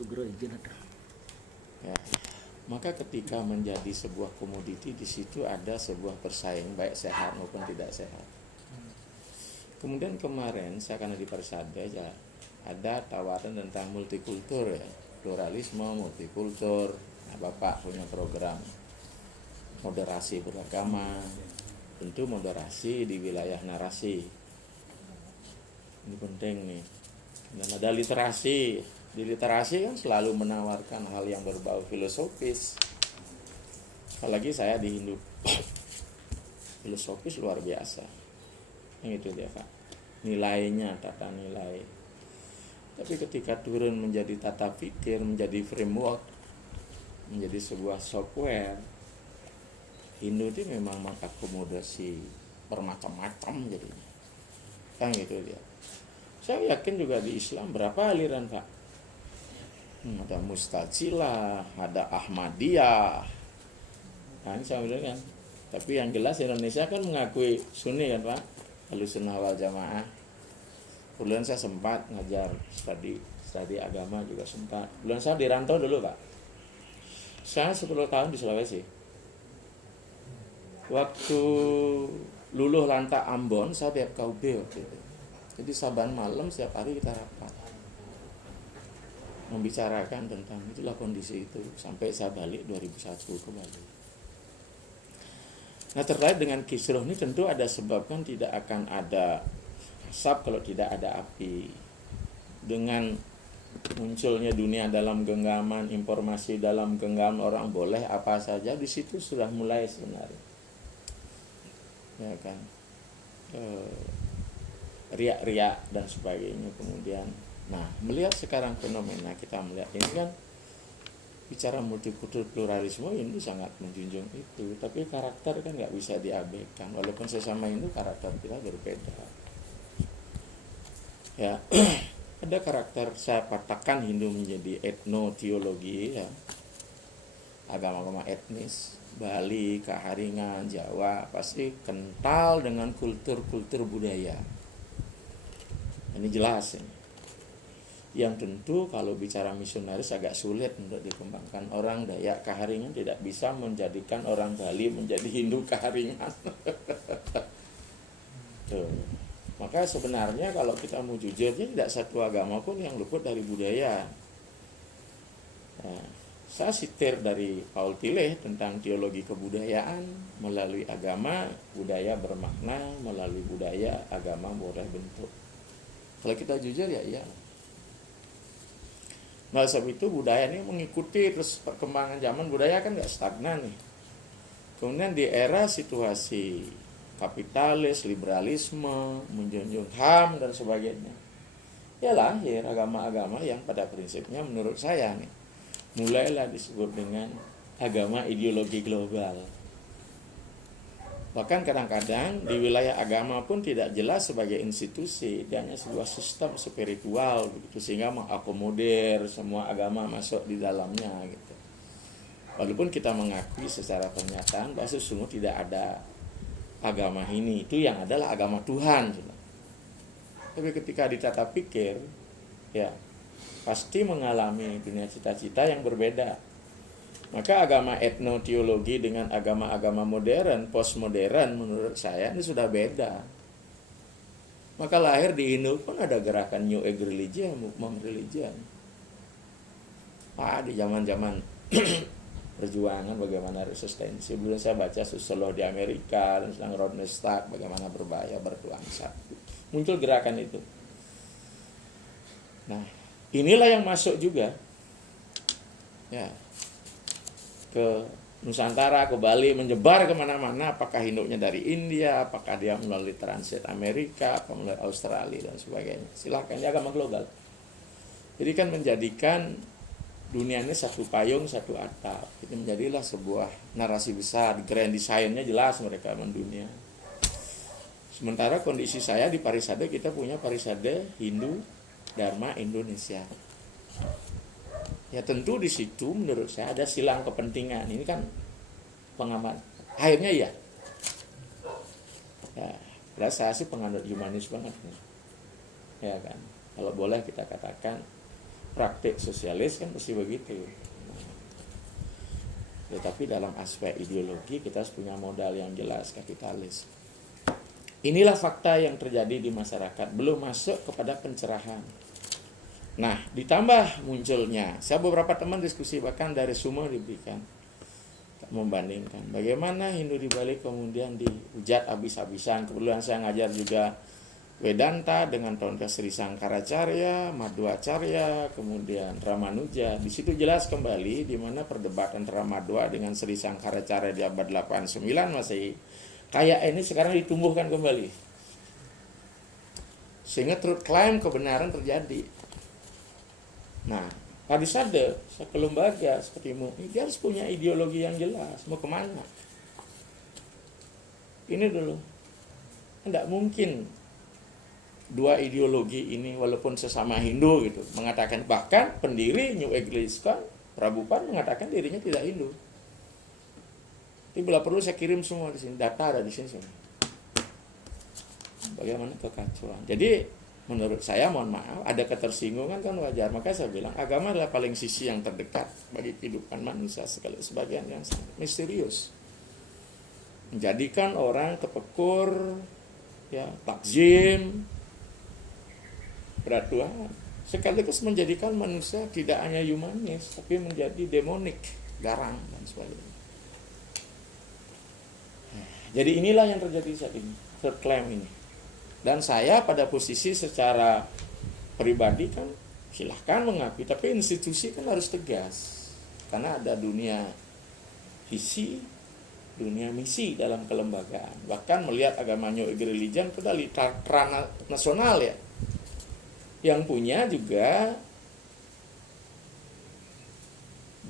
Sugro izin ada. Ya. Maka ketika menjadi sebuah komoditi, di situ ada sebuah persaing baik sehat maupun tidak sehat. Kemudian kemarin saya karena di Persada ya ada tawaran tentang multikultur ya, pluralisme, multikultur. Nah, Bapak punya program moderasi beragama, tentu moderasi di wilayah narasi. Ini penting nih. Dan ada literasi. Di literasi kan selalu menawarkan hal yang berbau filosofis. Apalagi saya di Hindu. Filosofis luar biasa. Yang itu dia Pak. Nilainya, tata nilai. Tapi ketika turun menjadi tata pikir, menjadi framework, menjadi sebuah software, Hindu itu memang mengakomodasi bermacam-macam jadinya. Kan gitu dia. Saya yakin juga di Islam berapa aliran Pak? Ada Mustazilah, ada Ahmadiyah. Kan saya bilang kan. Tapi yang jelas Indonesia kan mengakui Sunni kan Pak. Ahlussunnah wal Jamaah. Kemudian saya sempat ngajar studi agama juga sempat. Kemudian saya dirantau dulu Pak. Saya 10 tahun di Sulawesi. Waktu luluh lantak Ambon, saya di FKUB waktu itu. Jadi saban malam setiap hari kita rapat membicarakan tentang itulah kondisi itu sampai saya balik 2001 ke Bali. Nah terkait dengan kisruh ini tentu ada sebab kan tidak akan ada asap kalau tidak ada api. Dengan munculnya dunia dalam genggaman, informasi dalam genggaman orang boleh apa saja, di situ sudah mulai sebenarnya. Ya kan, riak-riak dan sebagainya. Kemudian nah melihat sekarang fenomena, kita melihat ini kan bicara multikultur pluralisme ini sangat menjunjung itu, tapi karakter kan nggak bisa diabaikan. Walaupun sesama Hindu karakter kita berbeda ya. Ada karakter, saya katakan Hindu menjadi etnoteologi ya, agama-agama etnis. Bali, Kaharingan, Jawa pasti kental dengan kultur-kultur budaya. Ini jelas ini. Yang tentu kalau bicara misionaris agak sulit untuk dikembangkan. Orang Dayak Kaharingan tidak bisa menjadikan orang Bali menjadi Hindu Kaharingan. Tuh. Maka sebenarnya kalau kita mau jujur, tidak satu agama pun yang luput dari budaya. Nah, saya sitir dari Paul Tillich tentang teologi kebudayaan. Melalui agama, budaya bermakna. Melalui budaya, agama boleh bentuk. Kalau kita jujur ya iya. Nah sebab itu budaya ini mengikuti terus perkembangan zaman. Budaya kan gak stagnan nih. Kemudian di era situasi kapitalis, liberalisme, menjunjung HAM dan sebagainya, ya lahir agama-agama yang pada prinsipnya menurut saya nih mulailah disebut dengan agama ideologi global. Bahkan kadang-kadang di wilayah agama pun tidak jelas sebagai institusi, dia hanya sebuah sistem spiritual begitu, sehingga mengakomodir semua agama masuk di dalamnya gitu. Walaupun kita mengakui secara pernyataan bahwa sesungguhnya tidak ada agama ini, itu yang adalah agama Tuhan. Tapi ketika ditata pikir, ya pasti mengalami dunia cita-cita yang berbeda. Maka agama etnoteologi dengan agama-agama modern, postmodern menurut saya ini sudah beda. Maka lahir di Hindu pun ada gerakan New Age religion, movement religion. Di zaman-zaman perjuangan bagaimana resistensi. Belum saya baca Suselo di Amerika dan sedang Rodney Stark bagaimana berbahaya bertuangsa. Muncul gerakan itu. Nah, inilah yang masuk juga. Ya. Ke Nusantara, ke Bali, menyebar kemana-mana. Apakah Hindunya dari India, apakah dia melalui transit Amerika, apa melalui Australia dan sebagainya. Silakan, ini agama global. Jadi kan menjadikan dunia ini satu payung, satu atap. Itu menjadilah sebuah narasi besar. Grand design-nya jelas mereka mendunia. Sementara kondisi saya di Parisade, kita punya Parisade Hindu Dharma Indonesia. Ya tentu di situ menurut saya ada silang kepentingan. Ini kan pengamat. Akhirnya ya. Ya, saya sih penganut humanis banget nih. Ya kan. Kalau boleh kita katakan praktik sosialis kan pasti begitu. Tetapi dalam aspek ideologi kita harus punya modal yang jelas, kapitalis. Inilah fakta yang terjadi di masyarakat, belum masuk kepada pencerahan. Nah, ditambah munculnya, saya beberapa teman diskusi bahkan dari Sumo diberikan, membandingkan bagaimana Hindu di Bali kemudian dihujat habis-habisan. Kebetulan saya ngajar juga Vedanta dengan Tonka Sri Sangkaracarya, Madhvacarya, kemudian Ramanuja. Di situ jelas kembali di mana perdebatan antara Madhva dengan Sri Sangkaracarya di abad 89 Masehi kayak ini sekarang ditumbuhkan kembali. Sehingga truth claim kebenaran terjadi. Nah, Padisada, satu lembaga seperti MUI, dia harus punya ideologi yang jelas. Mau kemana? Ini dulu. Tidak mungkin dua ideologi ini walaupun sesama Hindu gitu mengatakan, bahkan pendiri New Age Prabhupada mengatakan dirinya tidak Hindu. Tapi bila perlu saya kirim semua di sini, data ada di sini semua. Bagaimana kekacauan. Jadi menurut saya, mohon maaf, ada ketersinggungan kan wajar. Maka saya bilang agama adalah paling sisi yang terdekat bagi kehidupan manusia, sekali sebagian yang sangat misterius. Menjadikan orang kepekur, ya, takzim, berat Tuhan. Sekaligus menjadikan manusia tidak hanya humanis, tapi menjadi demonik, garang, dan sebagainya. Jadi inilah yang terjadi saat ini, third claim ini. Dan saya pada posisi secara pribadi kan silahkan mengakui, tapi institusi kan harus tegas. Karena ada dunia visi, dunia misi dalam kelembagaan. Bahkan melihat agama New Age religion itu dari ranah nasional ya. Yang punya juga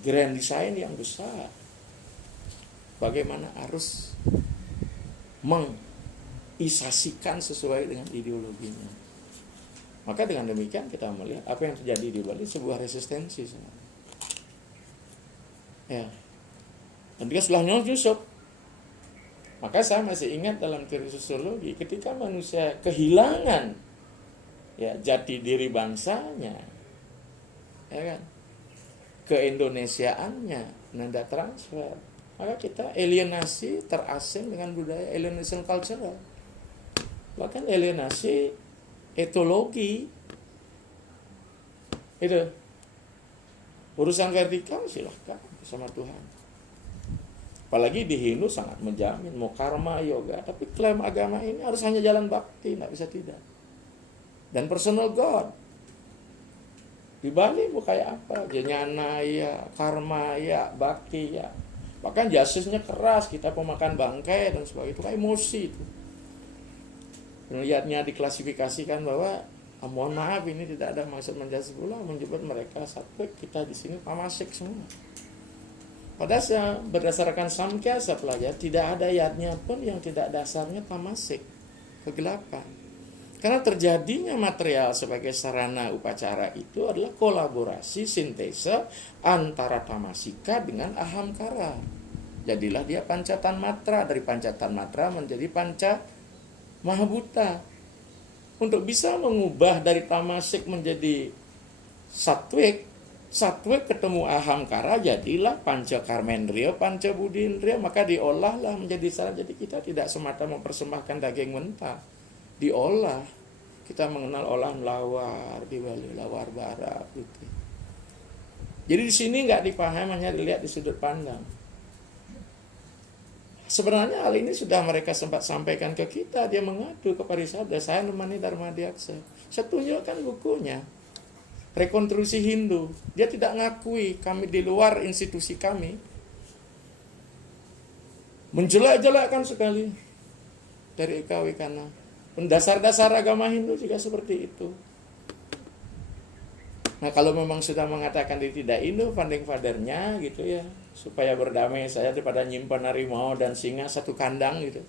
grand design yang besar. Bagaimana harus mengisasikan sesuai dengan ideologinya. Maka dengan demikian kita melihat apa yang terjadi di Bali sebuah resistensi. Ya. Dan dia setelah nyusuk. Maka saya masih ingat dalam teori sosiologi ketika manusia kehilangan ya jati diri bangsanya, ya kan, keindonesiaannya, nanda transfer, maka kita alienasi terasing dengan budaya, alienation cultural, bahkan alienasi etologi. Itu urusan vertikal silahkan sama Tuhan. Apalagi di Hindu sangat menjamin mau karma yoga, tapi klaim agama ini harus hanya jalan bakti, tidak bisa tidak. Dan personal God. Di Bali mau kayak apa? Jnana ya, karma ya, bakti ya. Bahkan jasisnya keras, kita pemakan bangkai dan sebagainya. Itu kayak emosi itu. Melihatnya diklasifikasikan bahwa mohon maaf ini tidak ada maksud menjadi pula menyebut mereka satu, kita di sini tamasik semua. Padahal berdasarkan Samkhya saya pelajari tidak ada ayatnya pun yang tidak dasarnya tamasik, kegelapan. Karena terjadinya material sebagai sarana upacara itu adalah kolaborasi sintesa antara tamasika dengan ahamkara. Jadilah dia pancatan matra, dari pancatan matra menjadi panca mahabhuta. Untuk bisa mengubah dari tamasik menjadi satwik, satwik ketemu ahamkara, jadilah panca karmendriya, panca budindriya, maka diolahlah menjadi sarana. Jadi kita tidak semata mempersembahkan daging mentah, diolah. Kita mengenal olahan lawar di Bali, lawar bara putih. Jadi di sini nggak dipahami, hanya dilihat di sudut pandang. Sebenarnya hal ini sudah mereka sempat sampaikan ke kita. Dia mengadu ke Parisada, saya nemani Dharmadiaksa. Saya tunjukkan bukunya, Rekonstruksi Hindu. Dia tidak ngakui kami di luar institusi kami. Menjelek-jelekkan sekali dari Eka Wikana. Dasar-dasar agama Hindu juga seperti itu. Nah kalau memang sudah mengatakan dia tidak Hindu, founding father-nya gitu ya, supaya berdamai saya daripada nyimpan harimau dan singa satu kandang gitu.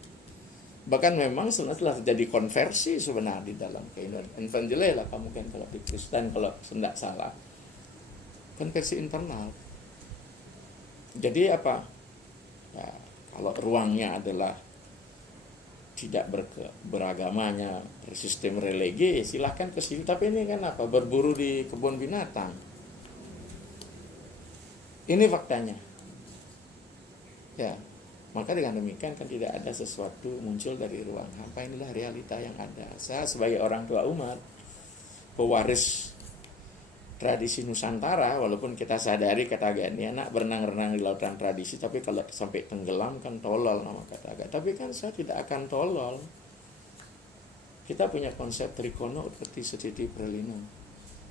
Bahkan memang setelah terjadi konversi sebenarnya di dalam kehinduan. Evangeli lah kamu kan kalau di Kristen, kalau tidak salah. Konversi internal. Jadi apa? Ya, kalau ruangnya adalah tidak beragamanya, bersistem religi, silahkan ke situ. Tapi ini kan apa? Berburu di kebun binatang. Ini faktanya. Ya, maka dengan demikian kan tidak ada sesuatu muncul dari ruang hampa. Inilah realita yang ada. Saya sebagai orang tua umat, pewaris tradisi Nusantara, walaupun kita sadari kata agak ini anak berenang-renang di lautan tradisi, tapi kalau sampai tenggelam kan tolol nama kata agak. Tapi kan saya tidak akan tolol. Kita punya konsep trikono utketi seciti prelino.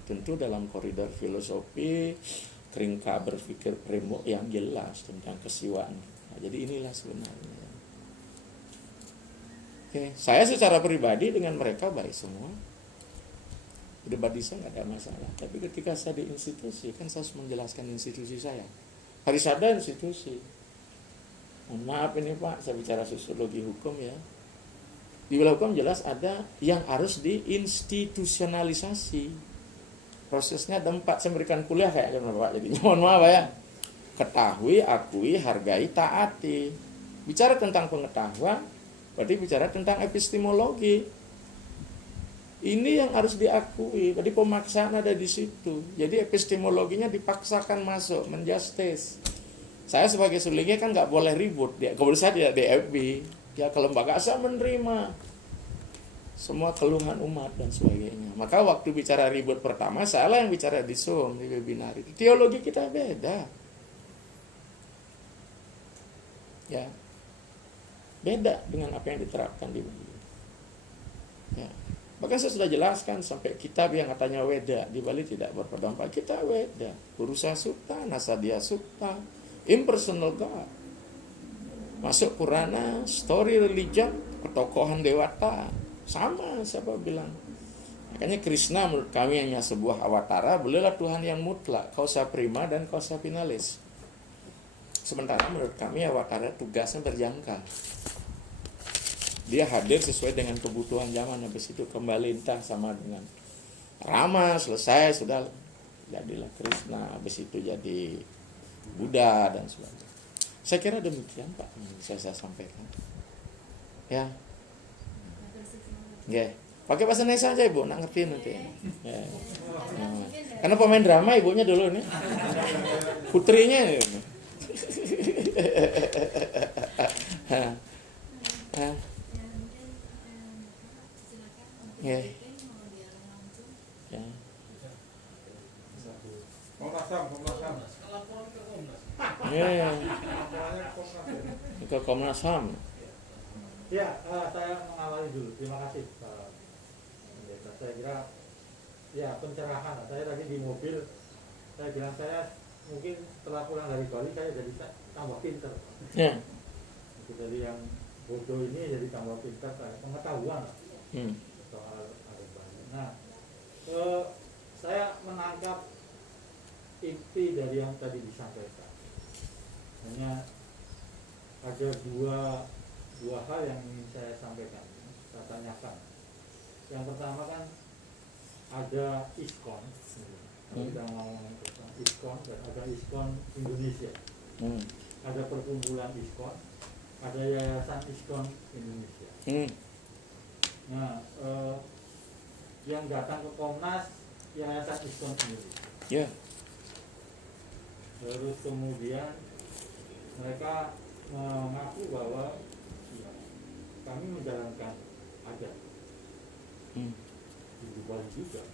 Tentu dalam koridor filosofi Kringka berpikir premo yang jelas tentang kesiwaan. Nah, jadi inilah sebenarnya. Oke, saya secara pribadi dengan mereka baik semua. Debat di saya nggak ada masalah. Tapi ketika saya di institusi, kan saya harus menjelaskan institusi saya. Harus ada institusi. Mohon maaf ini Pak, saya bicara sosiologi hukum ya. Di wilayah hukum jelas ada yang harus diinstitusionalisasi. Prosesnya ada 4, saya berikan kuliah kayak Bapak. Jadi mohon maaf ya. Ketahui, akui, hargai, taati. Bicara tentang pengetahuan, berarti bicara tentang epistemologi. Ini yang harus diakui. Jadi pemaksaan ada di situ. Jadi epistemologinya dipaksakan masuk, menjustice. Saya sebagai sulingnya kan nggak boleh ribut. Kalau saya tidak DFB, ya kelembagaan saya menerima semua keluhan umat dan sebagainya. Maka waktu bicara ribut pertama, saya lah yang bicara di Zoom, di webinar itu. Teologi kita beda. Ya. Beda dengan apa yang diterapkan di Bali. Ya. Bahkan saya sudah jelaskan sampai kitab yang katanya Weda di Bali tidak berpedoman. Kita Weda, Purusa Sutta, Nasadya Sutta, impersonal God. Masuk Purana, story religion, ketokohan dewata. Sama siapa bilang. Makanya Krishna menurut kami hanya sebuah awatara, beliaulah Tuhan yang mutlak, causa prima dan causa finalis. Sementara menurut kami awatara tugasnya berjangka. Dia hadir sesuai dengan kebutuhan zaman, habis itu kembali entah sama dengan Rama, selesai, sudah jadilah Krishna, habis itu jadi Buddha dan sebagainya. Saya kira demikian Pak, saya sampaikan. Ya. Ya. Pakai bahasa Indonesia aja Ibu, nak ngerti nanti. Ya. Nah. Karena pemain drama ibunya dulu nih. Putrinya ini. Ya. Ya. Ya. Ke Komnas HAM. Ya, saya mengawali dulu. Terima kasih Pak Pendeta. Saya kira ya pencerahan. Saya tadi di mobil, saya bilang saya mungkin setelah pulang dari Bali saya jadi tambah pinter. Ya. Dari yang bodoh ini jadi tambah pinter, pengetahuan soal Bali. Nah, saya menangkap inti dari yang tadi disampaikan. Hanya ada dua hal yang ingin saya sampaikan, saya tanyakan. Yang pertama kan ada ISKON, kita ngomong tentang ISKON, dan ada ISKON Indonesia. Ada perkumpulan ISKON, ada yayasan ISKON Indonesia. Nah, yang datang ke Komnas yayasan ISKON Indonesia. Yeah. Terus kemudian mereka mengaku bahwa kami menjalankan adat di Bali juga,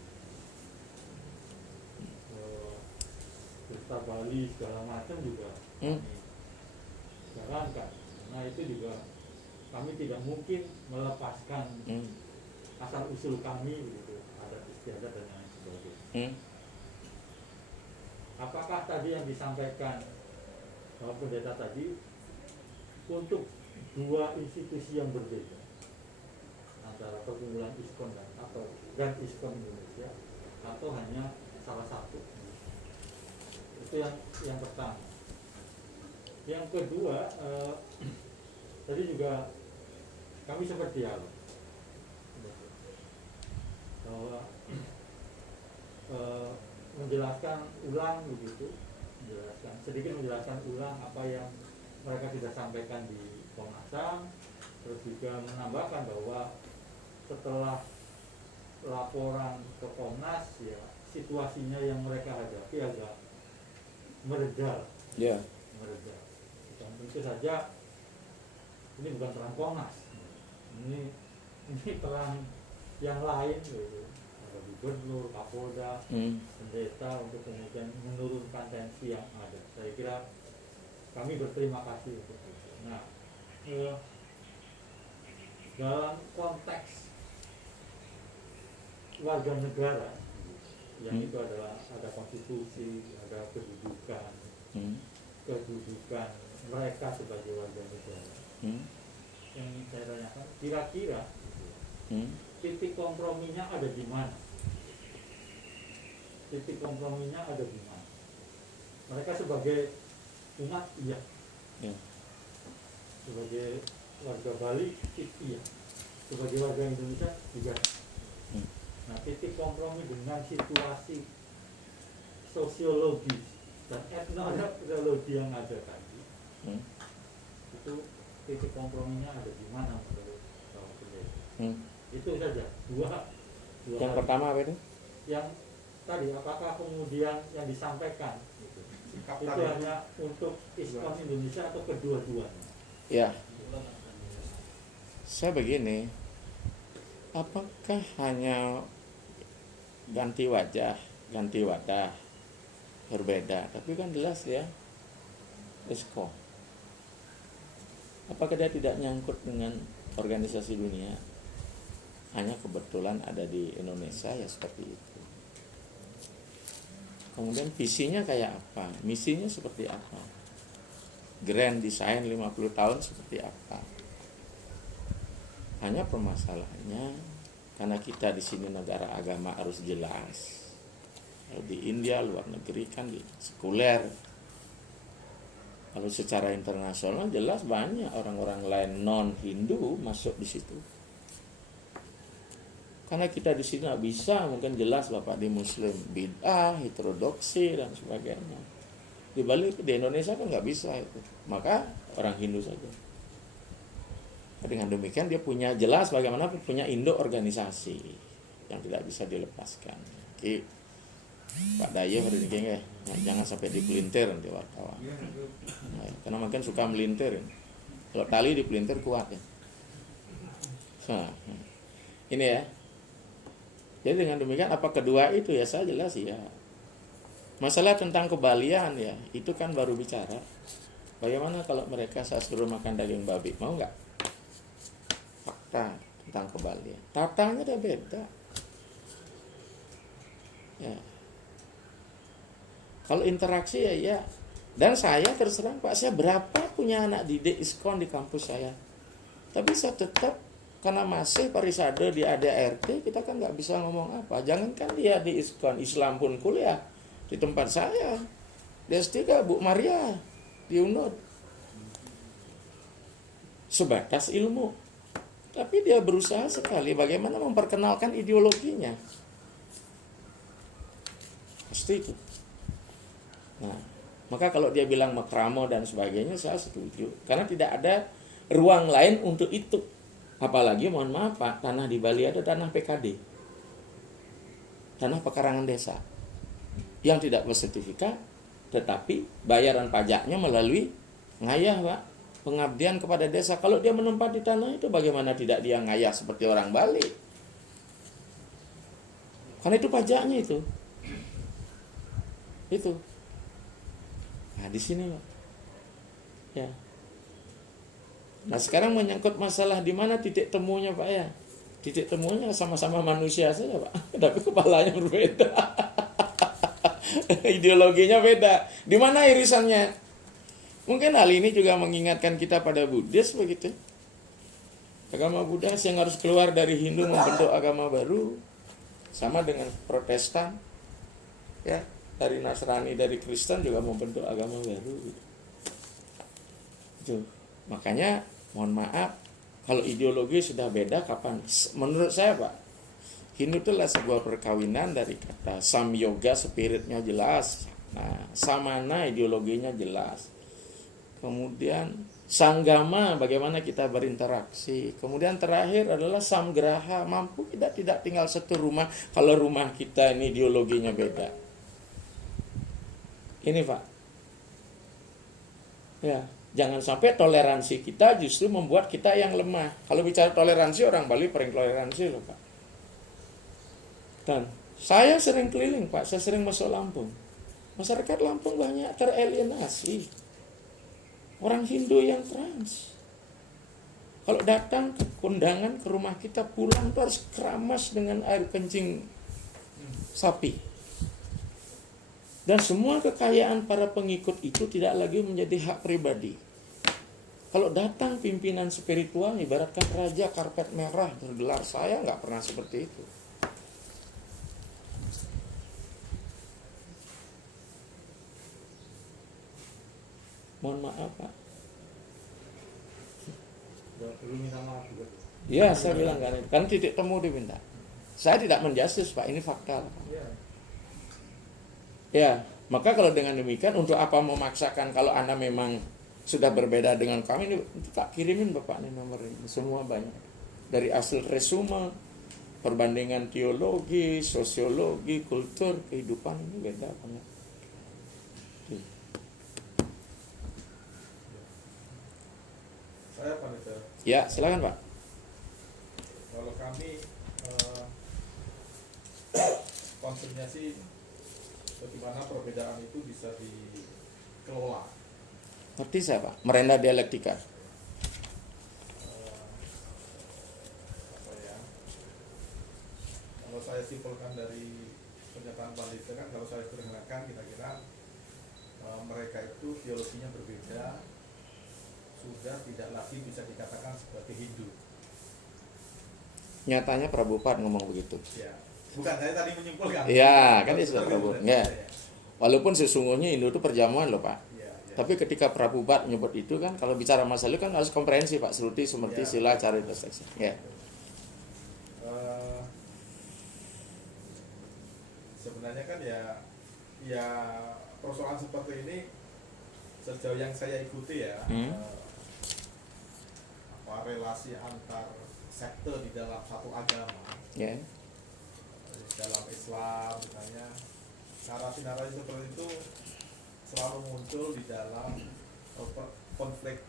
pesta Bali segala macam juga kami jalankan. Nah itu juga kami tidak mungkin melepaskan asal usul kami begitu, adat istiadat dan lain sebagainya. Apakah tadi yang disampaikan Bapak Pendeta tadi untuk dua institusi yang berbeda antara perkumpulan ISKON dan ISKON Indonesia, atau hanya salah satu? Itu yang pertama. Yang kedua, tadi juga kami sempat dialog bahwa menjelaskan ulang begitu, menjelaskan ulang apa yang mereka sudah sampaikan di Komnas HAM, terus juga menambahkan bahwa setelah laporan ke Komnas ya situasinya yang mereka hadapi agak meredah Ya. Mereka. Dan tentu saja ini bukan terang Komnas, ini terang yang lain gitu. Ada gubernur, kapolda, pendeta untuk kemudian menurunkan tensi yang ada. Saya kira kami berterima kasih untuk itu. Nah, dalam konteks warga negara yang itu adalah ada konstitusi, ada kedudukan mereka sebagai warga negara. Yang ingin saya tanyakan, kira-kira titik komprominya ada di mana? Titik komprominya ada di mana? Mereka sebagai umat iya, sebagai warga Bali iya, sebagai warga Indonesia juga. Nah, titik kompromi dengan situasi sosiologis dan etnologi yang ada tadi, itu titik komprominya ada di mana menurut Bapak Pendeta? Itu saja dua Yang hal. pertama apa itu? Yang tadi, apakah kemudian yang disampaikan itu hanya untuk ISKON Indonesia atau kedua-duanya? Ya, saya begini, apakah hanya ganti wajah, ganti wadah, berbeda, tapi kan jelas ya ISKON. Apakah dia tidak nyangkut dengan organisasi dunia? Hanya kebetulan ada di Indonesia ya seperti itu. Kemudian visinya kayak apa? Misinya seperti apa? Grand design 50 tahun seperti apa? Hanya permasalahannya karena kita di sini negara agama harus jelas. Kalau di India luar negeri kan sekuler. Kalau secara internasional jelas banyak orang-orang lain non Hindu masuk di situ. Karena kita di sini nggak bisa, mungkin jelas Bapak di Muslim bid'ah, heterodoksi dan sebagainya. Di Bali, di Indonesia kan nggak bisa itu. Maka orang Hindu saja. Dengan demikian dia punya jelas bagaimana punya induk organisasi yang tidak bisa dilepaskan. Oke, Pak Dayo hari ini ya, jangan sampai dipelintir nanti wartawan. Nah, karena makin suka melintir. Kalau tali dipelintir kuat ya. Nah, ini ya. Jadi dengan demikian apa kedua itu ya saya jelas ya. Masalah tentang kebalian ya, itu kan baru bicara. Bagaimana kalau mereka saya suruh makan daging babi, mau nggak? Fakta tentang kebalian. Tatanya udah beda. Ya. Kalau interaksi ya. Dan saya terserang Pak, saya berapa punya anak didik ISKON di kampus saya. Tapi saya tetap karena masih parisade di ADART, kita kan nggak bisa ngomong apa. Jangankan dia di ISKON, Islam pun kuliah di tempat saya. Di S3 Bu Maria di UNUD. Sebatas ilmu. Tapi dia berusaha sekali bagaimana memperkenalkan ideologinya. Pasti itu. Nah, maka kalau dia bilang makramo dan sebagainya, saya setuju. Karena tidak ada ruang lain untuk itu. Apalagi mohon maaf Pak, tanah di Bali ada tanah PKD. Tanah pekarangan desa. Yang tidak bersertifikat, tetapi bayaran pajaknya melalui ngayah Pak. Pengabdian kepada desa. Kalau dia menempati tanah itu bagaimana tidak dia ngayah seperti orang Bali? Karena itu pajaknya itu. Itu. Nah di sini Pak. Ya. Nah sekarang menyangkut masalah di mana titik temunya Pak ya. Titik temunya sama-sama manusia saja Pak. Tapi kepalanya berbeda. Ideologinya beda. Di mana irisannya? Mungkin hal ini juga mengingatkan kita pada Buddhis begitu. Agama Buddha yang harus keluar dari Hindu membentuk agama baru. Sama dengan Protestan. Ya, dari Nasrani, dari Kristen juga membentuk agama baru. Itu. Makanya mohon maaf kalau ideologi sudah beda kapan? Menurut saya Pak, Hindu itu adalah sebuah perkawinan dari kata samyoga, spiritnya jelas. Nah, samana ideologinya jelas. Kemudian sanggama, bagaimana kita berinteraksi. Kemudian terakhir adalah samgraha, mampu kita tidak tinggal satu rumah kalau rumah kita ini ideologinya beda. Ini Pak, Ya, jangan sampai toleransi kita justru membuat kita yang lemah. Kalau bicara toleransi, orang Bali paling toleransi loh Pak. Dan saya sering keliling Pak, saya sering masuk Lampung. Masyarakat Lampung banyak teralienasi. Orang Hindu yang trans. Kalau datang ke kondangan ke rumah kita, pulang tuh harus keramas dengan air kencing sapi. Dan semua kekayaan para pengikut itu tidak lagi menjadi hak pribadi. Kalau datang pimpinan spiritual, ibaratkan raja karpet merah bergelar, saya nggak pernah seperti itu. Mohon maaf Pak. Dulu minta maaf juga. Ya, saya bilang kan titik temu diminta. Saya tidak menjustis Pak, ini fakta. Iya. Ya, maka kalau dengan demikian untuk apa memaksakan kalau Anda memang sudah berbeda dengan kami, ini tak kirimin Bapak ini nomor ini, semua banyak. Dari hasil resume, perbandingan teologi, sosiologi, kultur, kehidupan ini beda banget. Saya panitia. Ya, silakan Pak. Kalau kami konsepnya sih bagaimana perbedaan itu bisa dikelola. Ngerti saya Pak, merenda dialektika. Apa ya? Kalau saya simpulkan dari pernyataan panitia kan, kalau saya sederhanakan kira-kira mereka itu teologinya berbeda, sudah tidak lagi bisa dikatakan sebagai Hindu. Nyatanya Prabhupada ngomong begitu. Ya, bukan saya tadi menyimpulkan. Ya, kan dia sudah Betul, Prabhupada. betul, Ya. ya. Walaupun sesungguhnya Hindu itu perjamuan loh Pak. Ya, ya. Tapi ketika Prabhupada nyebut itu kan, kalau bicara masalah itu kan harus komprehensi Pak, Sruti, Sumerti, Ya. Sila, Carita, Seksi. Ya. Sebenarnya kan ya persoalan seperti ini sejauh yang saya ikuti ya, relasi antar sekte di dalam satu agama, Ya. dalam Islam misalnya, narasi-narasi seperti itu selalu muncul di dalam konflik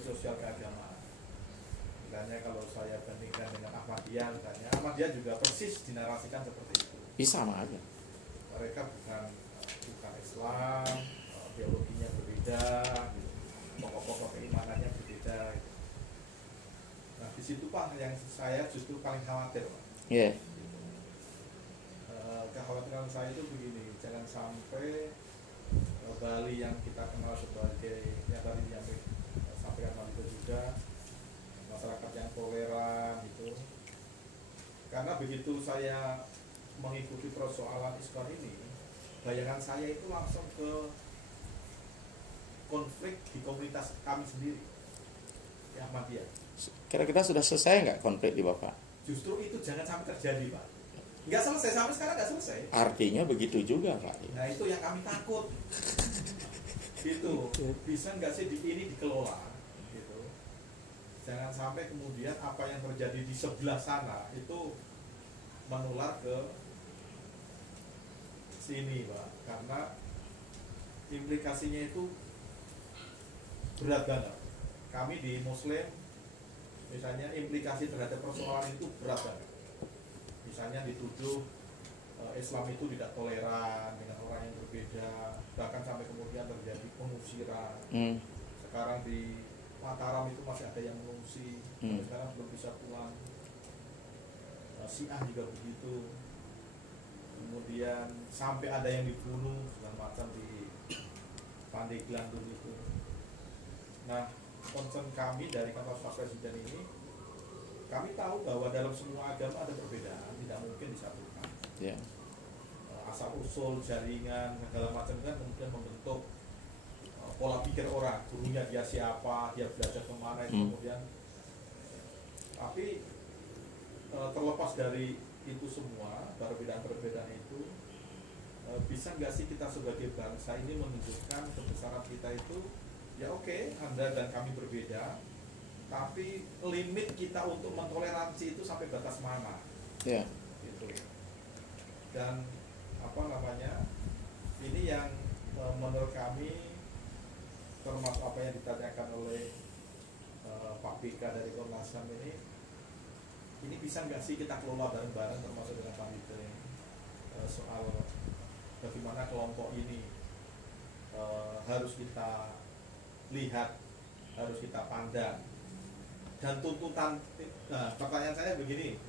sosial keagamaan. Misalnya kalau saya bandingkan dengan Ahmadiyah, misalnya Ahmadiyah juga persis dinarasikan seperti itu. Bisa sama aja. Mereka bukan Islam, teologinya berbeda, gitu. Pokok-pokok keimanannya berbeda. Gitu. Nah di situ Pak yang saya justru paling khawatir Pak. Iya. Gitu. Kekhawatiran saya itu begini, jangan sampai Bali yang kita kenal sebagai yang tadi yang sampaikan Mas juga, masyarakat yang toleran gitu. Karena begitu saya mengikuti persoalan ISKCON ini, bayangan saya itu langsung ke konflik di komunitas kami sendiri, ya Ahmadiyah. Kira-kira sudah selesai nggak konflik di Bapak? Justru itu jangan sampai terjadi Pak. Nggak selesai, sampai sekarang nggak selesai. Artinya begitu juga Pak. Nah itu yang kami takut. Gitu, bisa nggak sih ini dikelola? Gitu. Jangan sampai kemudian apa yang terjadi di sebelah sana itu menular ke sini Pak, karena implikasinya itu berat banget. Kami di Muslim misalnya implikasi terhadap persoalan itu berat banget. Misalnya dituduh Islam itu tidak toleran dengan orang yang berbeda, bahkan sampai kemudian terjadi pengusiran. Sekarang di Mataram itu masih ada yang mengungsi, sekarang belum bisa pulang. Syiah juga begitu. Kemudian sampai ada yang dibunuh segala macam di Pandeglang itu. Nah, concern kami dari kantor staf presiden ini, kami tahu bahwa dalam semua agama ada perbedaan, tidak mungkin disatukan. Yeah. Asal usul jaringan segala macam kan kemudian membentuk pola pikir orang, gurunya dia siapa, dia belajar kemana itu kemudian. Tapi terlepas dari itu semua, perbedaan-perbedaan itu, bisa nggak sih kita sebagai bangsa ini menunjukkan kebesaran kita itu, ya oke, Anda dan kami berbeda, tapi limit kita untuk mentoleransi itu sampai batas mana? Yeah. Gitu. Dan apa namanya? Ini yang menurut kami termasuk apa yang ditanyakan oleh Pak Bika dari Komnas HAM ini bisa nggak sih kita kelola bareng-bareng termasuk dengan panitia soal bagaimana kelompok ini harus kita lihat, harus kita pandang, dan tuntutan. Pertanyaan saya begini,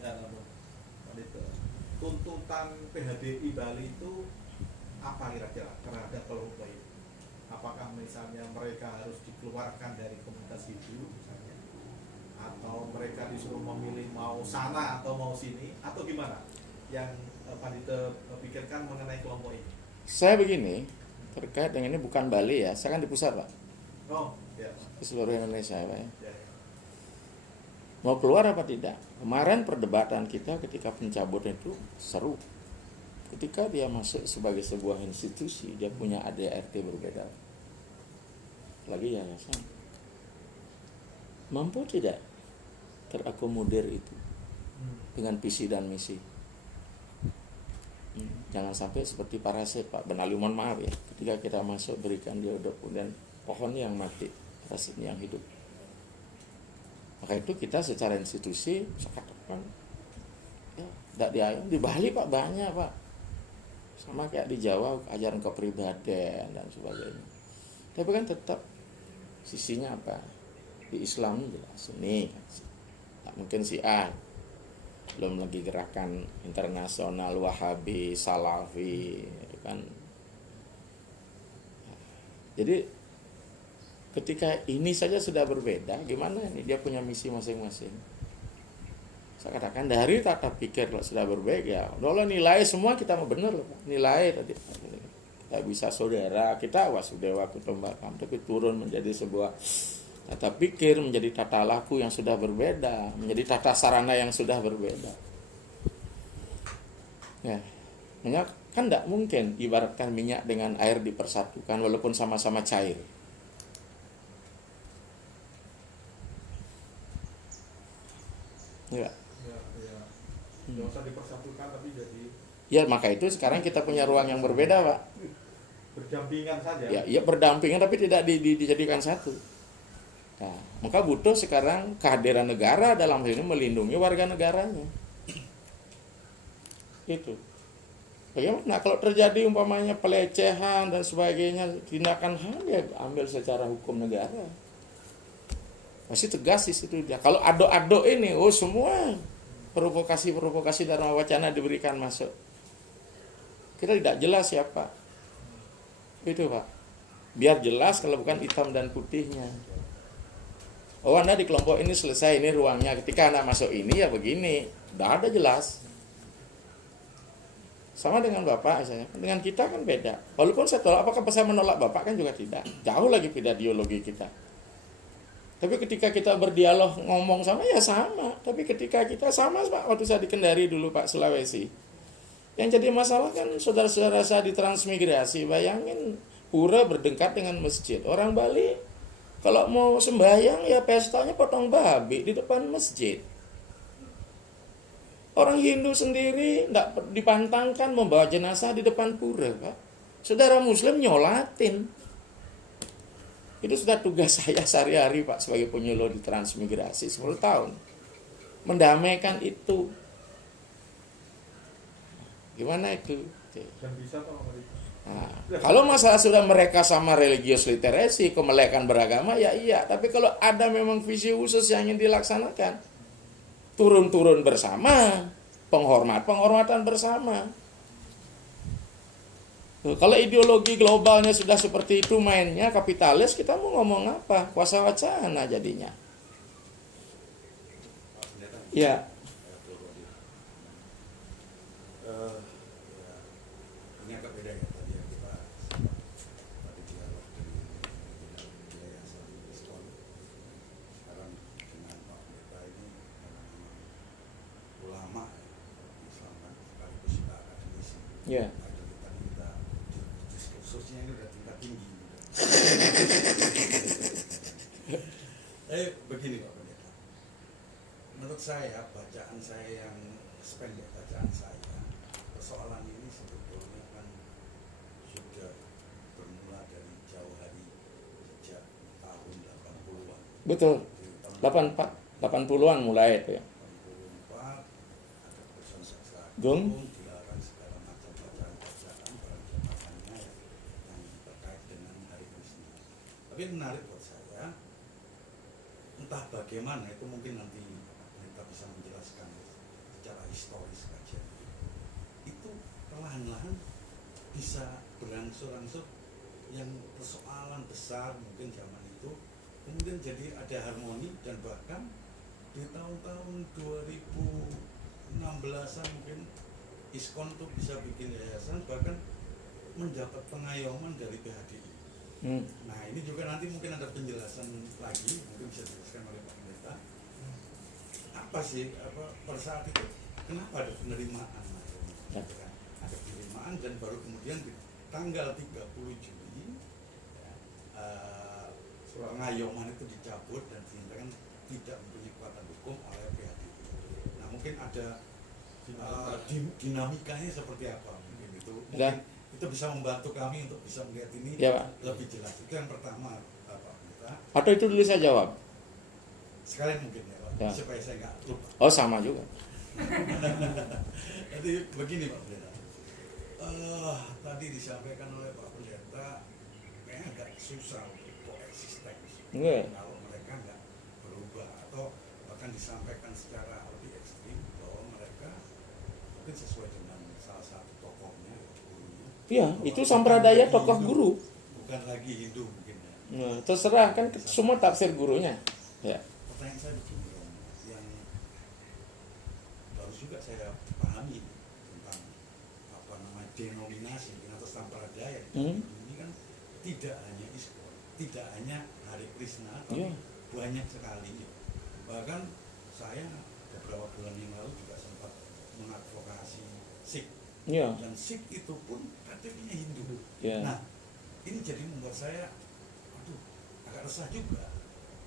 tuntutan PHBI Bali itu apa kira-kira terhadap kelompok ini? Apakah misalnya mereka harus dikeluarkan dari komunitas itu misalnya, atau mereka disuruh memilih mau sana atau mau sini, atau gimana yang Pandita pikirkan mengenai kelompok ini? Saya begini, terkait dengan ini bukan Bali ya, saya kan di pusat Pak, Oh, ya. di seluruh Indonesia Pak ya. Ya. Mau keluar apa tidak? Kemarin perdebatan kita ketika pencabutan itu seru. Ketika dia masuk sebagai sebuah institusi, dia punya ADRT berbeda. Lagi yayasan. Mampu tidak terakomodir itu dengan visi dan misi? Jangan sampai seperti parasit Pak Benali, mohon maaf ya. Ketika kita masuk berikan diodop, kemudian pohonnya yang mati, parasitnya yang hidup. Maka itu kita secara institusi saya katakan ya, tidak diayun. Di Bali Pak banyak Pak, sama kayak di Jawa ajaran kepribadian dan sebagainya. Tapi kan tetap sisinya apa? Di Islam jelas ini tak mungkin si A, belum lagi gerakan internasional Wahabi, Salafi kan. Jadi ketika ini saja sudah berbeda, gimana ini dia punya misi masing-masing. Saya katakan dari tata pikir kalau sudah berbeda, ya udah nilai semua kita mau benar loh, nilai tadi kita bisa saudara kita wasudewa kutumbakam, tapi turun menjadi sebuah tata pikir, menjadi tata laku yang sudah berbeda, menjadi tata sarana yang sudah berbeda. Ya, kan tidak mungkin ibaratkan minyak dengan air dipersatukan walaupun sama-sama cair. Ya. Nggak usah dipersatukan tapi jadi. Ya maka itu sekarang kita punya ruang yang berbeda Pak. Berdampingan saja. Ya berdampingan tapi tidak dijadikan satu. Nah, maka butuh sekarang kehadiran negara dalam hal ini melindungi warga negaranya. Itu. Bagaimana kalau terjadi umpamanya pelecehan dan sebagainya, tindakan HAM ya ambil secara hukum negara. Masih tegas di situ dia. Kalau ado-ado ini, semua provokasi-provokasi dan wacana diberikan masuk. Kita tidak jelas siapa. Itu Pak. Biar jelas kalau bukan hitam dan putihnya. Oh Anda di kelompok ini selesai, ini ruangnya. Ketika Anda masuk ini ya begini. Tidak ada jelas. Sama dengan Bapak misalnya. Dengan kita kan beda. Walaupun saya tolak, apakah saya menolak Bapak kan juga tidak. Jauh lagi beda ideologi kita. Tapi ketika kita berdialog ngomong sama ya sama. Tapi ketika kita sama Pak, waktu saya di Kendari dulu Pak, Sulawesi. Yang jadi masalah kan saudara-saudara saya di transmigrasi. Bayangin pura berdengkat dengan masjid. Orang Bali kalau mau sembahyang ya pestanya potong babi di depan masjid. Orang Hindu sendiri tidak dipantangkan membawa jenazah di depan pura Pak. Saudara Muslim nyolatin. Itu sudah tugas saya sehari-hari Pak sebagai penyuluh di transmigrasi 10 tahun. Mendamaikan itu. Gimana itu? Dan bisa toh. Nah, kalau masalah sudah mereka sama religious literacy, kemelekan beragama ya iya. Tapi kalau ada memang visi khusus yang ingin dilaksanakan, turun-turun bersama, penghormatan bersama. Kalau ideologi globalnya sudah seperti itu mainnya kapitalis, kita mau ngomong apa? Kuasa wacana jadinya. Ya. Ini agak beda ya tadi yang kita tadi dialog dari yayasan Islam. Sekarang dengan Pak Pendeta ini ulama Islam kan sekaligus juga akademisi. Ya. Diskursusnya ini udah tingkat tinggi. Begini Pak Pendeta. Menurut saya bacaan saya yang sependek bacaan saya, persoalan ini sebetulnya kan sudah bermula dari jauh hari sejak Betul. Di tahun 80-an mulai itu ya. 84 ada keputusan jaksa Gung. agung dilarang segala macam bacaan-bacaan perjamaahnya yang terkait dengan hari Krishna. Tapi menarik buat saya, entah bagaimana itu mungkin nanti kita bisa menjelaskan secara historis kajian itu perlahan-lahan bisa berangsur-angsur yang persoalan besar mungkin zaman itu kemudian jadi ada harmoni, dan bahkan di tahun-tahun 2016an mungkin ISKCON tuh bisa bikin yayasan, bahkan mendapat pengayoman dari PHDI. Nah ini juga nanti mungkin ada penjelasan lagi, mungkin bisa dijelaskan oleh Pak Pendeta. Apa sih pada saat itu kenapa ada penerimaan? Ya. Ada penerimaan, dan baru kemudian di tanggal 30 Juli pengayoman itu dicabut dan dinyatakan tidak mempunyai kekuatan hukum oleh PHDI. Nah mungkin ada dinamikanya seperti apa, mungkin itu mungkin itu bisa membantu kami untuk bisa melihat ini Ya, Pak. lebih jelas. Itu yang pertama, Pak Pendeta. Atau itu dulu saya jawab. Sekalian mungkin ya, Pak, Ya. supaya saya nggak lupa. Oh, sama juga. Jadi begini Pak Pendeta, tadi disampaikan oleh Pak Pendeta kayaknya agak susah untuk koeksisten Enggak. kalau mereka nggak berubah, atau bahkan disampaikan secara lebih ekstrim bahwa mereka mungkin sesuai dengan salah satu tokohnya, gurunya. Iya, Bahwa itu bukan sampradaya lagi tokoh Hindu, guru. bukan lagi Hindu mungkin ya. Nah, terserah kan semua tafsir gurunya. Ya. Pertanyaan saya begini, Om, yang baru juga saya pahami tentang apa namanya denominasi atau sampradaya ini kan tidak hanya ISKCON, tidak hanya Hare Krishna, tapi Iya. banyak sekali. Bahkan saya beberapa bulan yang lalu juga sempat mengadvokasi Sikh, Iya. dan Sikh itu pun KTP-nya Hindu. Iya. Nah, ini jadi membuat saya, aduh, agak resah juga.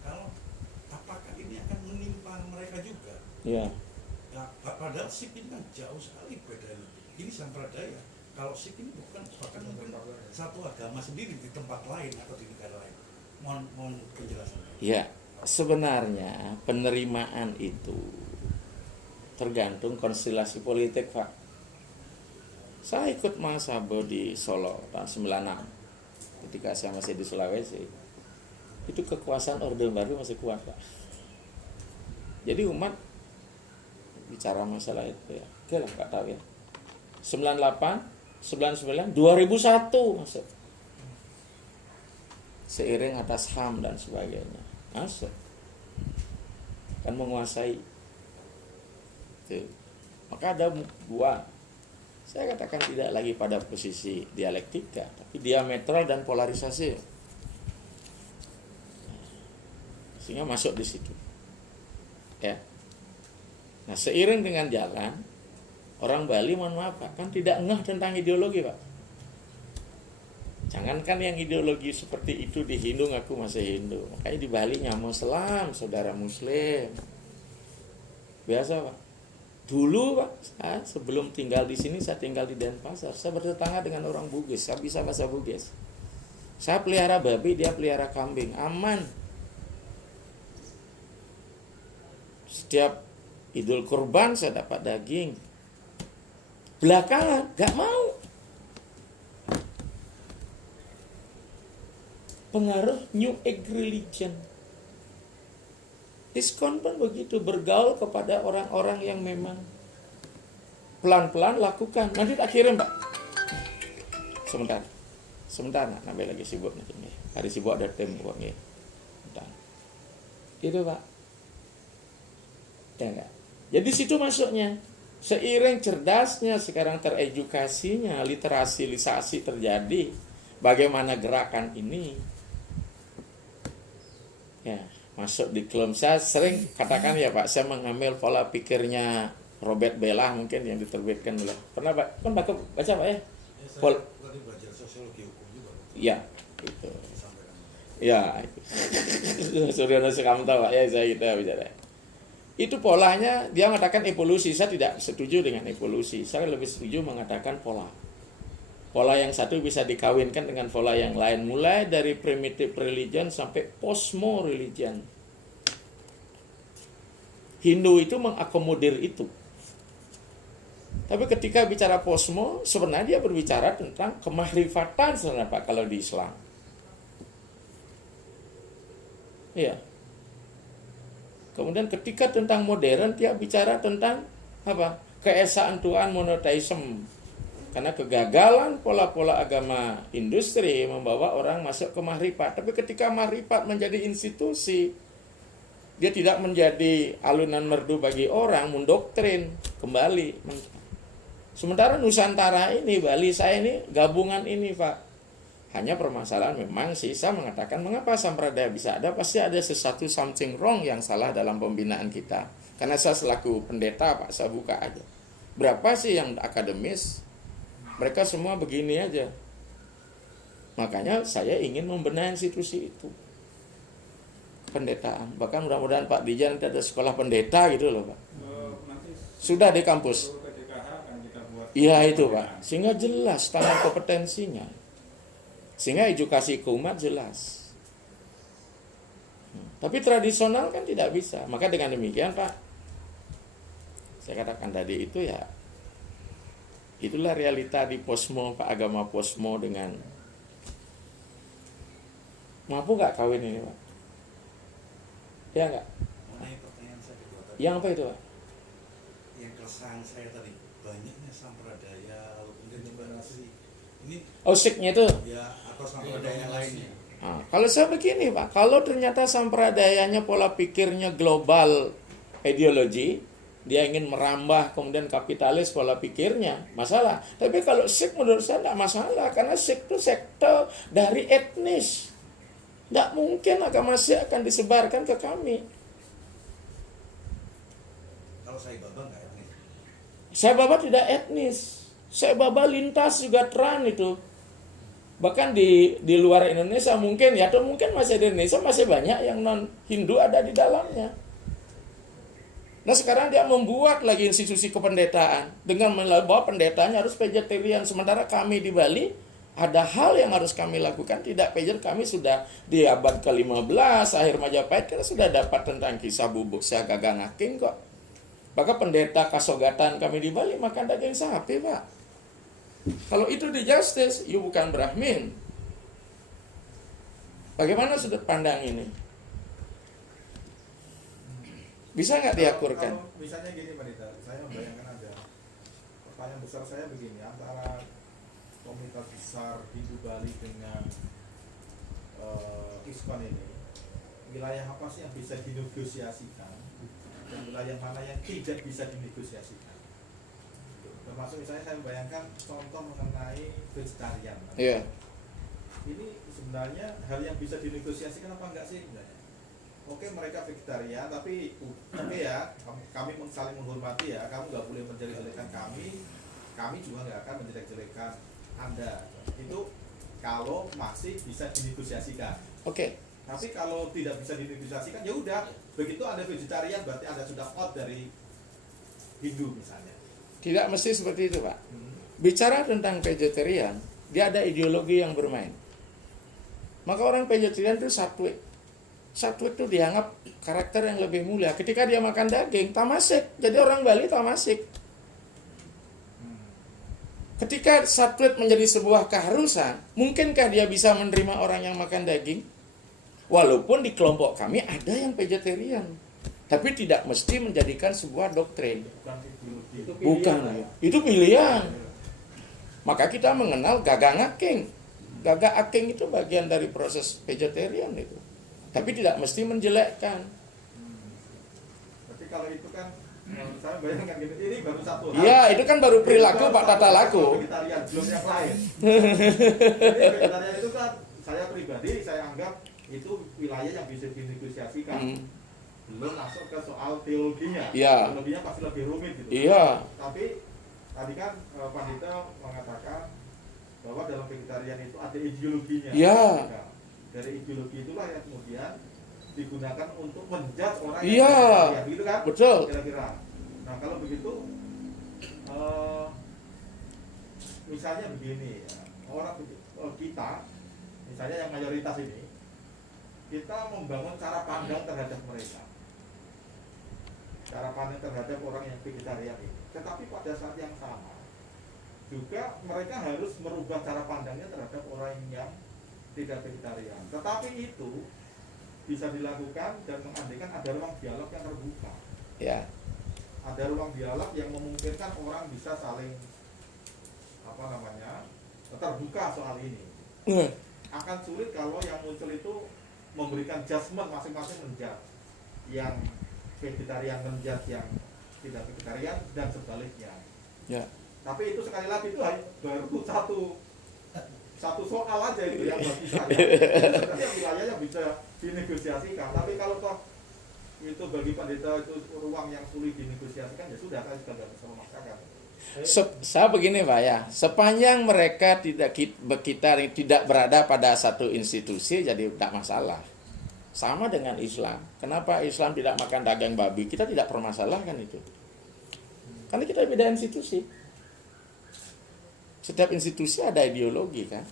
Kalau apakah ini akan menimpa mereka juga? Iya. Nah, padahal Sikh ini kan jauh sekali bedanya. Ini sampradaya. Kalau Sikh ini bukan, bahkan mungkin satu agama sendiri di tempat lain atau di negara lain. Mohon penjelasan. Ya, sebenarnya penerimaan itu tergantung konstelasi politik, Pak. Saya ikut Mahasabo di Solo tahun 96 ketika saya masih di Sulawesi. Itu kekuasaan Orde Baru masih kuat, Pak. Jadi umat bicara masalah itu ya, oke lah, nggak tahu ya. 98, 99, 2001 masuk. Seiring atas HAM dan sebagainya masuk, kan menguasai itu. Maka ada dua, saya katakan tidak lagi pada posisi dialektika, tapi diametral dan polarisasi, sehingga masuk di situ ya. Nah, seiring dengan jalan, orang Bali mohon maaf Pak, kan tidak ngeh tentang ideologi, Pak. Jangankan yang ideologi seperti itu di Hindu, ngaku masih Hindu. Makanya di Bali nyamu selam, saudara Muslim. Biasa, Pak. Dulu, Pak, saya sebelum tinggal di sini, saya tinggal di Denpasar. Saya bertetangga dengan orang Bugis, saya bisa bahasa Bugis. Saya pelihara babi, dia pelihara kambing, aman. Setiap Idul Kurban saya dapat daging. Belakangan, gak mau. Pengaruh New Age religion. ISKCON pun begitu, bergaul kepada orang-orang yang memang pelan-pelan lakukan. Nanti tak kirim, Pak. Sebentar, nak nambah lagi sibuk nanti nih. Hari sibuk ada tempo nih. Sebentar. Itu, Pak. Ya enggak? Jadi situ masuknya. Seiring cerdasnya sekarang teredukasinya, literasi terjadi. Bagaimana gerakan ini? Ya, masuk di klub. Saya sering katakan ya Pak, saya mengambil pola pikirnya Robert Bellah mungkin yang diterbitkan oleh. Pernah Pak? Kan baca Pak ya? Saya tadi belajar sosiologi hukum juga. Iya, itu. Disampaikan. Ya, itu. Suryono Sukamto Pak ya, saya gitu bicara. Itu polanya, dia mengatakan evolusi. Saya tidak setuju dengan evolusi. Saya lebih setuju mengatakan pola. Pola yang satu bisa dikawinkan dengan pola yang lain. Mulai dari primitive religion sampai posmo religion. Hindu itu mengakomodir itu. Tapi ketika bicara posmo, sebenarnya dia berbicara tentang kemahrifatan sebenarnya Pak kalau di Islam. Iya. Kemudian ketika tentang modern, dia bicara tentang apa? Keesaan Tuhan, monoteisme. Karena kegagalan pola-pola agama industri membawa orang masuk ke mahrifat. Tapi ketika mahrifat menjadi institusi, dia tidak menjadi alunan merdu bagi orang, mendoktrin kembali. Sementara Nusantara ini, Bali saya ini, gabungan ini Pak. Hanya permasalahan memang sisa mengatakan mengapa sampradaya bisa ada, pasti ada sesuatu something wrong yang salah dalam pembinaan kita. Karena saya selaku pendeta Pak, saya buka aja. Berapa sih yang akademis? Mereka semua begini aja. Makanya saya ingin membenahi institusi itu. Pendetaan. Bahkan mudah-mudahan Pak Dijan nanti ada sekolah pendeta gitu loh Pak. Nanti Sudah di kampus. PTKH akan kita buat. Iya itu Pak. Sehingga jelas standar kompetensinya. Sehingga edukasi ke umat jelas. Tapi tradisional kan tidak bisa. Maka dengan demikian Pak, saya katakan tadi itu ya, itulah realita di posmo Pak, agama posmo dengan mampu nggak kawin ini Pak? Ya nggak? Mengenai pertanyaan saya kedua tadi, Yang apa itu Pak? yang keresahan saya tadi, banyaknya sampradaya lalu kemudian generasi ini Siknya itu. ya atau sampradaya lainnya. Nah, kalau saya begini Pak, kalau ternyata sampradayanya pola pikirnya global ideologi, dia ingin merambah kemudian kapitalis pola pikirnya, masalah. Tapi kalau Sikh menurut saya tidak masalah, karena Sikh itu sekte dari etnis. Tidak mungkin agama Sikh akan disebarkan ke kami. Kalau saya Baba nggak etnis. Saya Baba tidak etnis. Saya Baba lintas juga tran itu. Bahkan di luar Indonesia mungkin ya, atau mungkin masih di Indonesia masih banyak yang non Hindu ada di dalamnya. Nah sekarang dia membuat lagi institusi kependetaan dengan bahwa pendetanya harus vegetarian. Sementara kami di Bali ada hal yang harus kami lakukan tidak vegetarian. Kami sudah di abad ke-15 akhir Majapahit kita sudah dapat tentang kisah bubuk Siagaga Ngaking kok. Maka pendeta Kasogatan kami di Bali makan daging sapi Pak. Kalau itu di justice, you bukan Brahmin. Bagaimana sudut pandang ini? Bisa nggak diakurkan? Kalau misalnya gini Manita, saya membayangkan ada pertanyaan besar saya begini, antara komunitas besar Hindu Bali dengan ISKCON ini, wilayah apa sih yang bisa dinegosiasikan dan wilayah mana yang tidak bisa dinegosiasikan? Termasuk misalnya saya membayangkan contoh mengenai vegetarian. Iya. Ini sebenarnya hal yang bisa dinegosiasikan apa enggak sih sebenarnya? Oke mereka vegetarian, tapi oke ya, kami saling menghormati ya, kamu nggak boleh menjelek-jelekan kami juga nggak akan menjelek-jelekan Anda. Itu kalau masih bisa dinegosiasikan. Oke. Tapi kalau tidak bisa dinegosiasikan, ya udah, begitu Anda vegetarian berarti Anda sudah out dari Hindu misalnya. Tidak mesti seperti itu Pak. Bicara tentang vegetarian, dia ada ideologi yang bermain. Maka orang vegetarian itu satwik. Satwik itu dianggap karakter yang lebih mulia. Ketika dia makan daging, tamasik. Jadi orang Bali tamasik. Ketika satwik menjadi sebuah keharusan, mungkinkah dia bisa menerima orang yang makan daging? Walaupun di kelompok kami ada yang vegetarian. Tapi tidak mesti menjadikan sebuah doktrin. Bukan ideologi. Itu Bukan, ya. itu pilihan. Maka kita mengenal Gaga Ngaking. Gaga Aking itu bagian dari proses vegetarian itu. Tapi tidak mesti menjelekkan. Berarti kalau itu kan, saya bayangkan gini, ini baru satu hal. Iya, itu kan baru perilaku Ini Pak baru tata satu laku. vegetarian, belum yang lain. Jadi vegetarian itu kan, saya pribadi, saya anggap itu wilayah yang bisa dinegosiasikan. Belum masuk ke soal teologinya. Iya. Teologinya pasti lebih rumit gitu. Iya. Tapi tadi kan Pandita mengatakan bahwa dalam vegetarian itu ada ideologinya. Iya. Nah, dari ideologi itulah yang kemudian digunakan untuk menjudge orang Iya. yang vegetarian, gitu kan? Betul. Kira-kira. Nah kalau begitu, misalnya begini ya, kita, misalnya yang mayoritas ini, kita membangun cara pandang terhadap mereka. cara pandang terhadap orang yang vegetarian ini. Tetapi pada saat yang sama juga mereka harus merubah cara pandangnya terhadap orang yang tidak vegetarian. Tetapi itu bisa dilakukan dan mengandaikan ada ruang dialog yang terbuka. Ya. Ada ruang dialog yang memungkinkan orang bisa saling terbuka soal ini. Akan sulit kalau yang muncul itu memberikan judgement masing-masing menjudge yang vegetarian menjudge yang tidak vegetarian dan sebaliknya. Ya. Tapi itu sekali lagi itu baru satu soal aja itu yang bagi saya. Sebenarnya wilayahnya bisa dinegosiasikan. Tapi kalau toh itu bagi pendeta itu ruang yang sulit dinegosiasikan, ya sudah, saya juga nggak bisa memaksakan. Saya begini Pak ya, sepanjang mereka kita tidak berada pada satu institusi, jadi tidak masalah. Sama dengan Islam. Kenapa Islam tidak makan daging babi? Kita tidak permasalahkan itu. Karena kita beda institusi. Setiap institusi ada ideologi kan.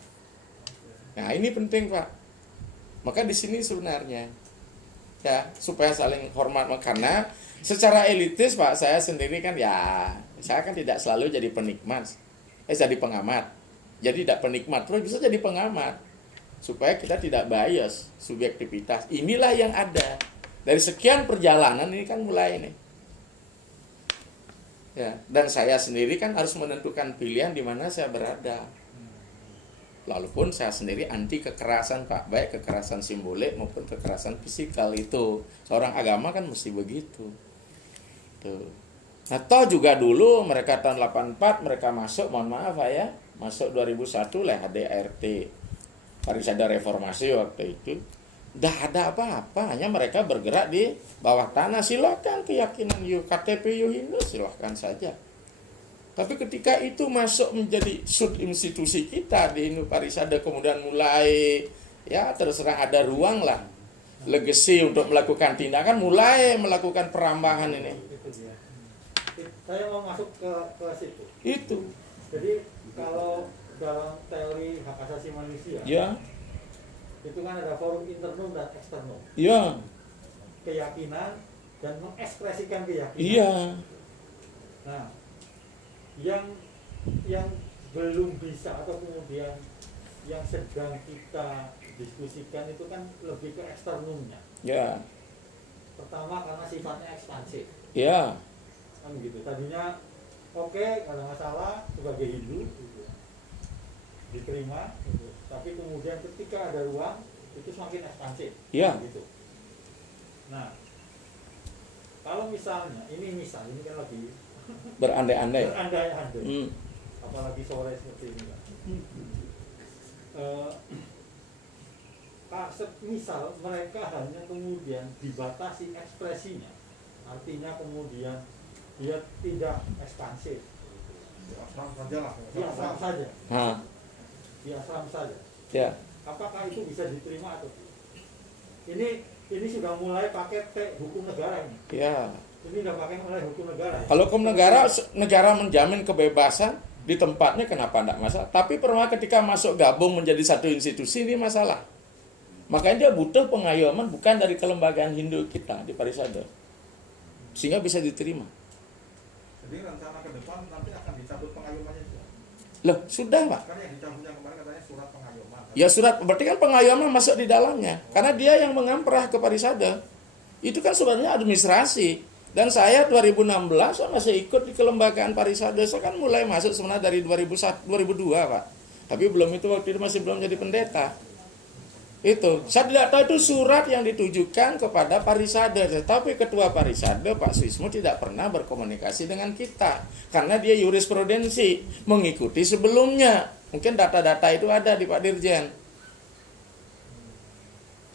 Nah ini penting Pak. Maka di sini sebenarnya ya supaya saling hormat, karena secara elitis Pak, saya sendiri kan ya, saya kan tidak selalu jadi penikmat, jadi pengamat, jadi tidak penikmat, terus bisa jadi pengamat, supaya kita tidak bias, subjektivitas. Inilah yang ada dari sekian perjalanan ini kan mulai ini. Ya, dan saya sendiri kan harus menentukan pilihan di mana saya berada. Walaupun saya sendiri anti kekerasan Pak, baik kekerasan simbolik maupun kekerasan fisikal itu. Seorang agama kan mesti begitu. Tuh. Nah, toh juga dulu mereka tahun 84 mereka masuk, mohon maaf Pak ya, masuk 2001 lah HDRT, Parisada Reformasi waktu itu. Tidak ada apa-apa, hanya mereka bergerak di bawah tanah. Silakan keyakinan you, KTP you Hindu, silahkan saja. Tapi ketika itu masuk menjadi sub institusi kita di Hindu Parisada, kemudian mulai ya terserah ada ruang lah legacy untuk melakukan tindakan, mulai melakukan perambahan ini. Itu dia. Saya mau masuk ke situ. Itu. Jadi kalau dalam teori hak asasi manusia, Ya. itu kan ada forum internal dan eksternal. Ya. Keyakinan dan mengekspresikan keyakinan. Iya. Nah, yang belum bisa atau kemudian yang sedang kita diskusikan itu kan lebih ke eksternalnya. Ya. Pertama karena sifatnya ekspansif. Ya. Kan gitu. Tadinya oke, nggak ada masalah sebagai Hindu gitu. Diterima gitu. Tapi kemudian ketika ada ruang itu semakin ekspansif. Ya. Gitu. Nah, kalau misalnya ini kan lagi Berandai-andai. berandai-andai, apalagi sore seperti ini kan. Misal mereka hanya kemudian dibatasi ekspresinya, artinya kemudian dia tidak ekspansif, Di asram saja lah. di asram saja, Hah. di asram saja. Ya. Apakah itu bisa diterima atau tidak? Ini sudah mulai pakai hukum negara ini. Ya. Ini udah pakai mulai hukum negara. Kalau hukum negara menjamin kebebasan di tempatnya, kenapa tidak masalah? Tapi pernah ketika masuk gabung menjadi satu institusi ini masalah. Makanya dia butuh pengayoman bukan dari kelembagaan Hindu kita di Parisada, sehingga bisa diterima. Jadi rencana ke depan nanti akan dicabut pengayomannya juga. Loh, sudah Pak. Kan yang dicabut yang kemarin katanya surat pengayoman. Ya surat, berarti kan pengayoman masuk di dalamnya. Karena dia yang mengamprah ke Parisada. Itu kan sebenarnya administrasi. Dan saya 2016 saya masih ikut di kelembagaan Parisada. Saya kan mulai masuk sebenarnya dari 2002 Pak. Tapi belum itu, waktu itu masih belum jadi pendeta. Itu, saya tidak tahu itu surat yang ditujukan kepada Parisada. Tetapi ketua Parisada Pak Suismo tidak pernah berkomunikasi dengan kita. Karena dia jurisprudensi, mengikuti sebelumnya. Mungkin data-data itu ada di Pak Dirjen.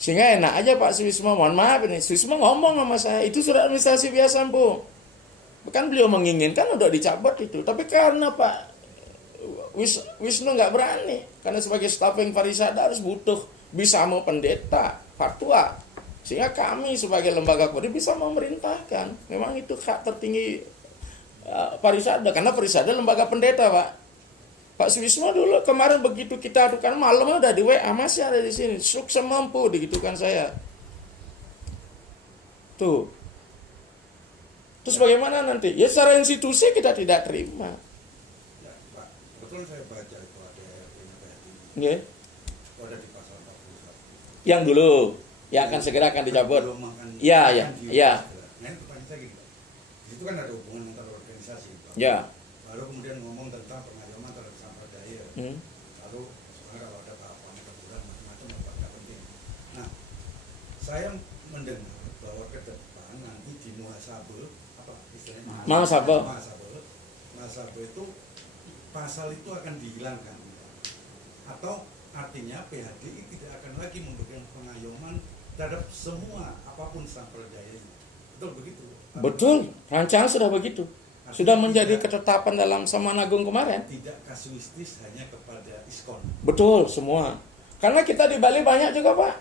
Sehingga enak aja Pak Suismo, mohon maaf ini, Suismo ngomong sama saya, itu surat administrasi biasa Bu. Bukan beliau menginginkan untuk dicabut itu, tapi karena Pak Wisnu nggak berani, karena sebagai staffing Parisada harus butuh bisa mau pendeta, fatwa, sehingga kami sebagai lembaga Polri bisa memerintahkan. Memang itu hak tertinggi Parisada, karena Parisada lembaga pendeta Pak. Pak Suismo dulu kemarin begitu kita adukan malam udah di WA, masih ada di sini, sukses mampu digitukan saya. Tuh. Terus bagaimana nanti? Ya secara institusi kita tidak terima. Ya, Pak, betul saya baca itu ada PHD. Nggih. Itu ada di pasal 41. Yang dulu, yang akan segera akan dicabut. Belum akan- Ya, ya, akan di- ya. Nah, ini pertanyaan saya gini, Pak. Itu kan ada hubungan antar organisasi, Pak. Ya. Lalu kemudian ngomong tentang pengayoman terhadap sampradaya. Hmm. Lalu sekarang kalau ada tahapan teguran macam-macam apa nggak penting. Nah, saya mendengar bahwa ke depan nanti di muhasabah apa istilahnya? Muhasabah. Muhasabah itu pasal itu akan dihilangkan. Atau artinya PHDI tidak akan lagi memberikan pengayoman terhadap semua apapun sampradayanya. Betul begitu? Betul, rancangan sudah begitu. Sudah menjadi ketetapan dalam Saman Agung kemarin. Tidak kasuistis hanya kepada ISKON. Betul, semua. Karena kita di Bali banyak juga, Pak.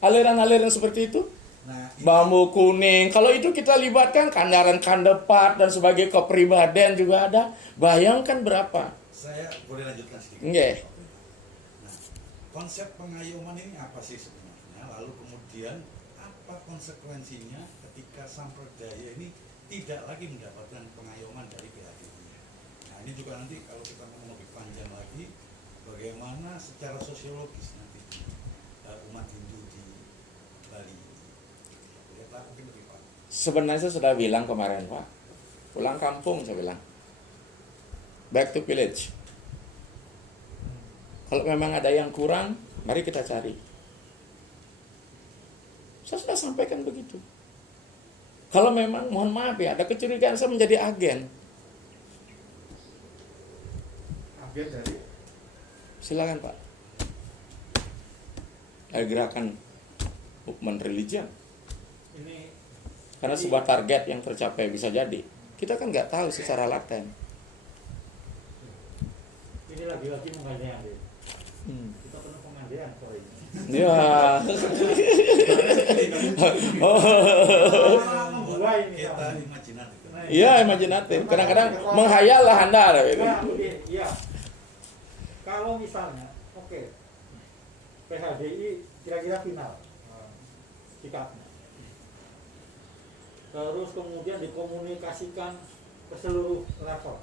Aliran-aliran seperti itu. Nah, Bambu kuning. Kalau itu kita libatkan kandaran kandepat dan sebagai kepribadian juga ada. Bayangkan berapa. saya boleh lanjutkan sedikit. Nggih. Nah, konsep pengayoman ini apa sih sebenarnya? Lalu kemudian apa konsekuensinya ketika sampradaya ini tidak lagi mendapatkan pengayoman dari PHDI? Nah, ini juga nanti kalau kita mau lebih panjang lagi, bagaimana secara sosiologis nanti umat Hindu di Bali. Lihatlah mungkin lebih panjang. Sebenarnya saya sudah bilang kemarin, Pak. Pulang kampung saya bilang. Back to village. Kalau memang ada yang kurang, mari kita cari. Saya sudah sampaikan begitu. Kalau memang, mohon maaf ya, ada kecurigaan saya menjadi agen. Agen dari Silakan, Pak. Ada gerakan movement religion. Ini Karena sebuah target yang tercapai bisa jadi. Kita kan nggak tahu secara laten. ini lagi-lagi pengajian deh. Kita pernah pengajian sore ini. Ya. Oh. Dua ini. Kita imajinatif. Iya, imajinatif. Kadang-kadang menghayal lah Anda. Nah, begini, iya. Kalau misalnya, oke, PHDI kira-kira final sikapnya. Terus kemudian dikomunikasikan ke seluruh level,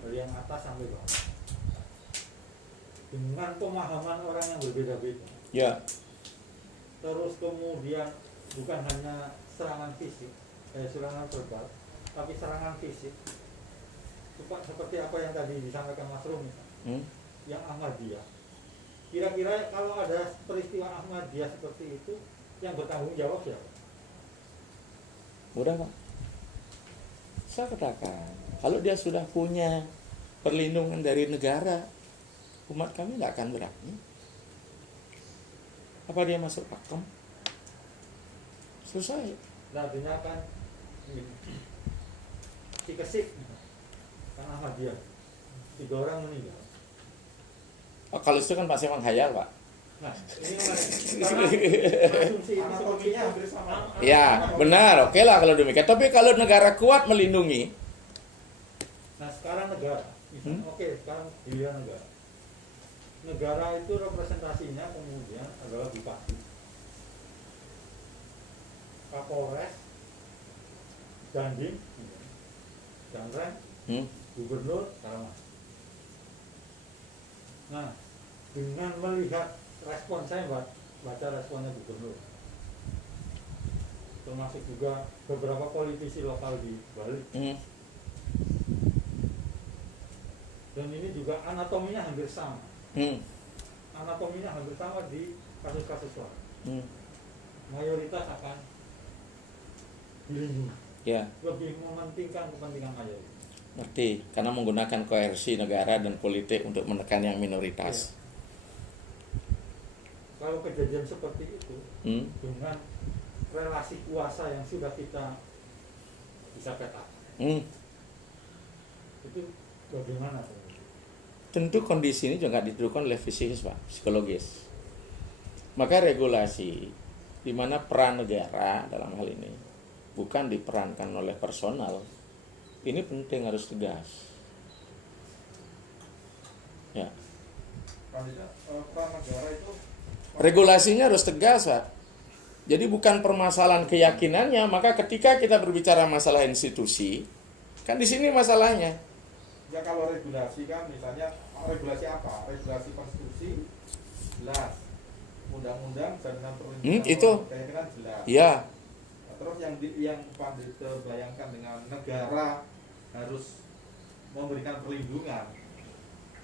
dari yang atas sampai bawah, dengan pemahaman orang yang berbeda-beda. Ya. Terus kemudian bukan hanya serangan fisik, serangan verbal, tapi serangan fisik. Seperti apa yang tadi disampaikan Mas Rum, yang Ahmadiyah. Kira-kira kalau ada peristiwa Ahmadiyah seperti itu, yang bertanggung jawab siapa? Mudah, Pak. Saya katakan, kalau dia sudah punya perlindungan dari negara, umat kami nggak akan berani. Apa dia masuk pakem? Selesai. Nah, dengarkan si Kesik, kan Ahmadiyah, 3 orang meninggal. Oh, kalau itu kan pasti menghayal, Pak. Nah, ini karena asumsi ini anatominya hampir sama. Ya, benar. Oke lah kalau demikian. Tapi kalau negara kuat melindungi, Nah, sekarang negara, misalnya, oke, sekarang giliran negara. Negara itu representasinya kemudian adalah bupati, Kapolres, Dandim, Danrem, Gubernur, Camat. Nah, dengan melihat respon saya, baca responnya Gubernur, termasuk juga beberapa politisi lokal di Bali. Dan ini juga anatominya hampir sama. Anatominya hampir sama di kasus-kasus lain. Mayoritas akan dilindungi. ya, Lebih mementingkan kepentingan mayoritas. ngerti. Karena menggunakan koersi negara dan politik untuk menekan yang minoritas. Kalau kejadian seperti itu, dengan relasi kuasa yang sudah kita bisa petakan, itu bagaimana? Tentu kondisi ini juga ditentukan oleh fisikis, Pak, psikologis. Maka regulasi di mana peran negara dalam hal ini bukan diperankan oleh personal, ini penting, harus tegas. Ya. Peran negara itu Regulasinya harus tegas, Pak. Jadi bukan permasalahan keyakinannya, maka ketika kita berbicara masalah institusi, kan di sini masalahnya. Ya kalau regulasi kan misalnya regulasi apa? Regulasi konstitusi jelas, undang-undang jaminan perlindungan itu. keyakinan jelas. Iya. Nah, terus yang Pandit bayangkan dengan negara harus memberikan perlindungan,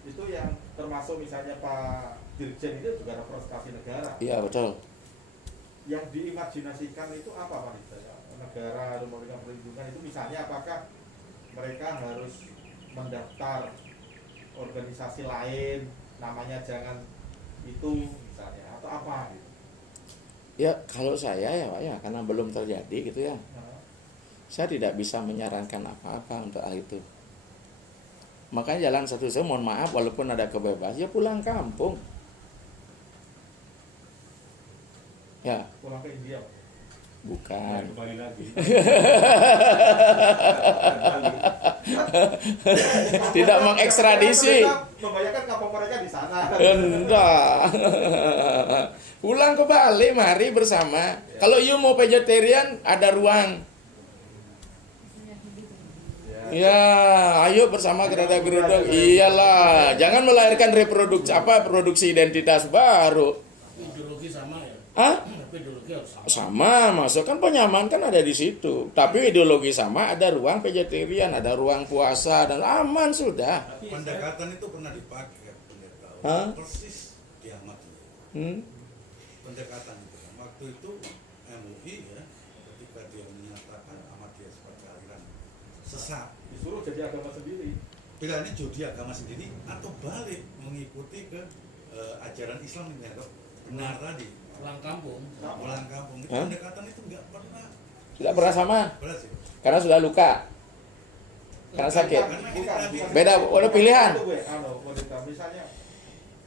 itu yang termasuk misalnya Pak Dirjen itu juga representasi negara. Iya, betul. Yang diimajinasikan itu apa Pak Dirjen? Negara harus memberikan perlindungan itu misalnya apakah mereka harus mendaftar organisasi lain, namanya jangan itu misalnya, atau apa gitu. Ya, kalau saya ya Pak ya, karena belum terjadi gitu ya. Nah, Saya tidak bisa menyarankan apa-apa untuk hal itu. Makanya jalan satu saya mohon maaf walaupun ada kebebasan ya pulang kampung. Ya, pulang ke India Pak. bukan. Kembali lagi. Tidak mengekstradisi. Mereka membayangkan kapal mereka di sana. Enggak. Pulang ke Bali mari bersama. Kalau you mau vegetarian ada ruang. Ya, ayo bersama gerada-geruduk. Iyalah, jangan melahirkan produksi identitas baru. Ideologi sama ya. Hah? Tapi ideologi harus sama. Sama, masuk kan penyamaan kan ada di situ. Tapi ideologi sama, ada ruang vegetarian, ada ruang puasa dan aman sudah. Pendekatan itu pernah dipakai kan pendekatan Hah? persis di Ahmadiyah. Hmm? Pendekatan itu kan waktu itu MUI ya ketika dia menyatakan Ahmadiyah sebagai aliran sesat, Disuruh jadi agama sendiri. pilihannya jadi agama sendiri atau balik mengikuti ke ajaran Islam yang dianggap benar tadi, Pulang kampung. pulang kampung. Itu Hah? pendekatan itu nggak pernah Tidak pernah sama, berhasil. karena sudah luka, karena sakit. Bukan. Beda, ada pilihan. Itu, gue, wanita. Misalnya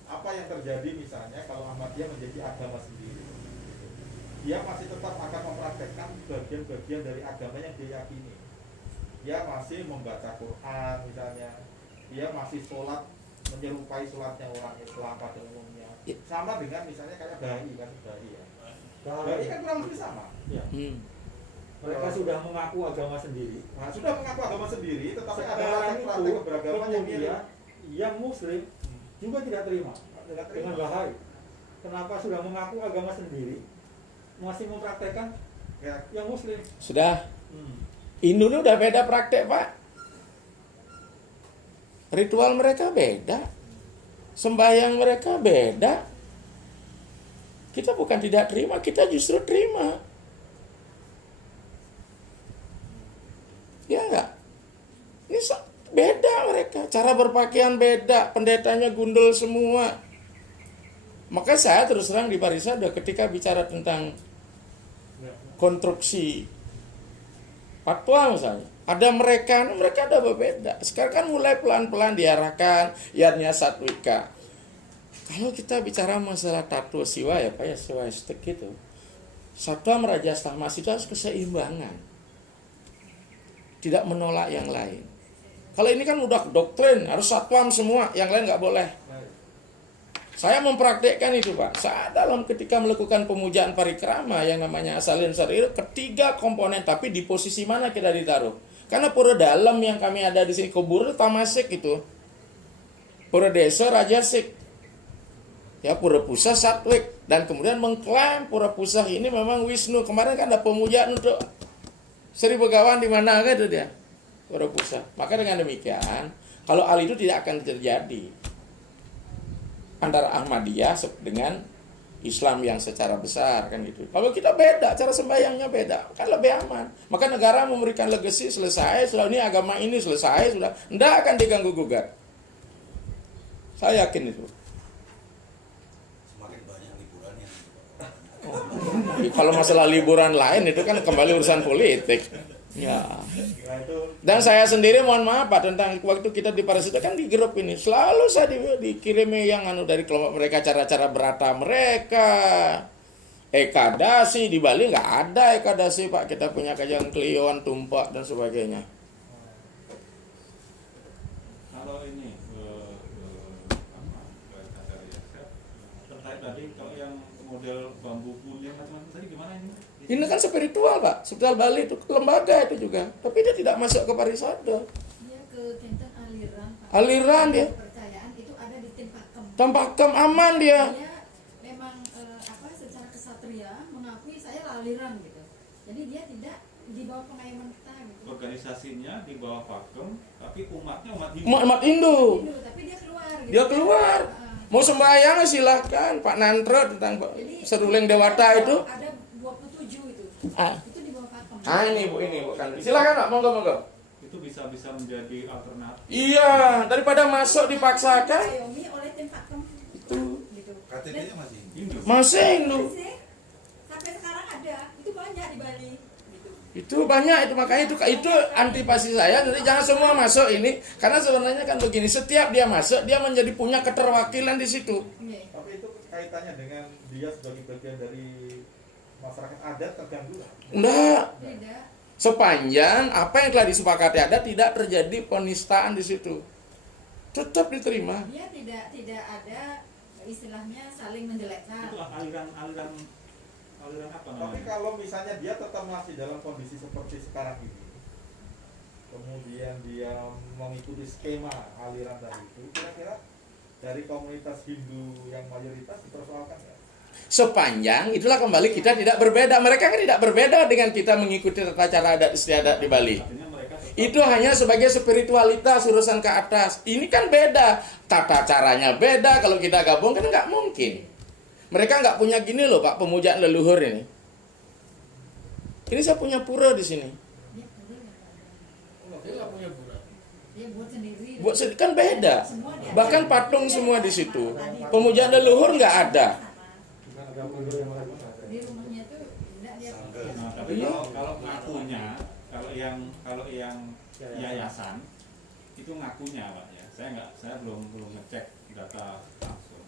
apa yang terjadi misalnya kalau Ahmadiyah menjadi agama sendiri, dia masih tetap akan mempraktekkan bagian-bagian dari agama yang dia yakini. Dia masih membaca Quran misalnya, dia masih sholat menyerupai sholatnya orang Islam pada umumnya. Sama dengan misalnya kayak bayi kan, bayi ya. Bayi kan kurang lebih sama. Ya. Hmm. Mereka sudah mengaku agama sendiri. Nah, sudah mengaku agama sendiri, tetapi ada Sekarang praktek-praktek itu keberagaman yang mirip. kemudian yang Muslim juga tidak terima Tidak terima. dengan Bahai. Kenapa sudah mengaku agama sendiri masih mempraktekkan Ya, yang Muslim? Sudah. Hindu ini udah beda praktek Pak. Ritual mereka beda. Sembahyang mereka beda. Kita bukan tidak terima, kita justru terima. Ya enggak? Ini beda mereka. Cara berpakaian beda. Pendetanya gundul semua. Maka saya terus terang di Parisada ketika bicara tentang konstruksi fatwa misalnya, ada mereka ada berbeda. Sekarang kan mulai pelan-pelan diarahkan yadnya satwika. Kalau kita bicara masalah tato siwa ya Pak ya, siwaistik gitu, satwa meraja tahmas itu harus keseimbangan, tidak menolak yang lain. Kalau ini kan udah doktrin harus satwam semua, yang lain nggak boleh. Saya mempraktekkan itu Pak. Saya dalam ketika melakukan pemujaan parikrama yang namanya asalin syar'i, ketiga komponen, tapi di posisi mana kita ditaruh? Karena pura dalam yang kami ada di sini kubur tamasik itu, pura desa rajasik, ya pura pusat satwik, dan kemudian mengklaim pura pusat ini memang Wisnu. Kemarin kan ada pemujaan untuk Sri Begawan di mana kan itu dia, pura pusat. Maka dengan demikian, kalau hal itu tidak akan terjadi antara Ahmadiyah dengan Islam yang secara besar kan gitu. Kalau kita beda, cara sembahyangnya beda, kan lebih aman. Maka negara memberikan legasi selesai, sudah ini agama ini selesai, sudah tidak akan diganggu gugat. Saya yakin itu. Semakin banyak liburannya. Kalau masalah liburan lain itu kan kembali urusan politik. Ya. nah itu Dan saya sendiri mohon maaf Pak, tentang waktu kita di Parisada kan di grup ini selalu saya dikirimi yang dari kelompok mereka, cara-cara berata mereka. Ekadasi di Bali nggak ada ekadasi Pak, kita punya kajian kelioan tumpak dan sebagainya. Kalau ini terkait tadi kalau yang model bambu kuning macam-macam tadi gimana ini? Ini kan spiritual Pak, spiritual Bali itu lembaga itu juga, tapi dia tidak masuk ke pariwisata. Dia ke tentang aliran, Pak. Aliran dia. Kepercayaan itu ada di tim pakem. Tempakem aman dia. Dia memang secara kesatria mengakui saya aliran gitu. Jadi dia tidak di bawah pengayoman kita gitu. Organisasinya di bawah pakem, tapi umatnya umat Hindu. Umat Hindu. Hindu, tapi dia keluar gitu. Dia keluar. Mau sembahyang silahkan Pak Nantro tentang Jadi, seruling Dewata itu. ada 27 itu. Ah. Itu di bawah pakem. Ini Bu kan. Silakan Pak, monggo. Itu bisa menjadi alternatif. Iya, daripada masuk dipaksakan. Diayomi oleh tim pakem. Itu Gitu. KTP-nya masih Hindu. masih Hindu. Masih, sampai sekarang ada. Itu banyak di Bali. Gitu. Itu banyak itu, makanya itu antipasi saya. Jadi jangan semua masuk ini, karena sebenarnya kan begini, setiap dia masuk dia menjadi punya keterwakilan di situ. Oke. Tapi itu kaitannya dengan dia sebagai bagian dari masyarakat adat terganggu nggak? Enggak. Tidak. Sepanjang apa yang telah disepakati ada tidak terjadi penistaan di situ, tetap diterima. Dia tidak ada istilahnya saling menjelekkan. Itu aliran apa Tapi namanya? kalau misalnya dia tetap masih dalam kondisi seperti sekarang ini, kemudian dia mengikuti skema aliran tadi itu, kira-kira dari komunitas Hindu yang mayoritas dipersoalkan nggak? Sepanjang itulah kembali kita tidak berbeda. Mereka kan tidak berbeda dengan kita mengikuti tata cara adat istiadat di Bali. Artinya mereka tetap Itu hanya sebagai spiritualitas urusan ke atas. Ini kan beda, tata caranya beda. Kalau kita gabung kan nggak mungkin. Mereka nggak punya gini loh Pak, pemujaan leluhur ini. Ini saya punya pura di sini. Dia pura nggak ada. Dia nggak punya pura. Dia buat sendiri. Kan beda. Semua dia Bahkan ada. patung Dia semua ada di situ. tadi. Pemujaan leluhur nggak ada. Bukan ada kultur yang lain nggak ada. Di rumahnya tuh enggak dia. Nah, tapi Iya. kalau ngakunya, kalau yang yayasan itu ngakunya Pak ya. Saya belum ngecek data langsung.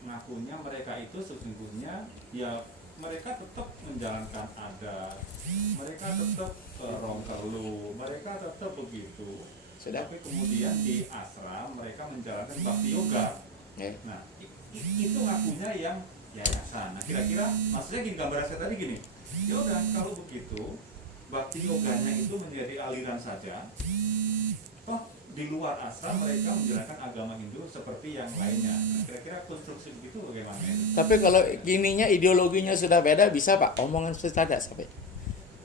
Ngakunya mereka itu sesungguhnya ya mereka tetap menjalankan adat, mereka tetap rongkelu, mereka tetap begitu. Sudah. Tapi kemudian di asram mereka menjalankan bakti yoga. Ya. Nah, itu ngakunya yang yayasan. Nah, kira-kira maksudnya gini, gambaran saya tadi gini. Ya udah, kalau begitu bakti yoganya itu menjadi aliran saja. Toh di luar asram mereka menjalankan agama Hindu seperti yang lainnya. Nah, kira-kira konstruksi begitu bagaimana? Tapi kalau gininya ideologinya sudah beda, bisa Pak, omongan sudah ada sampai.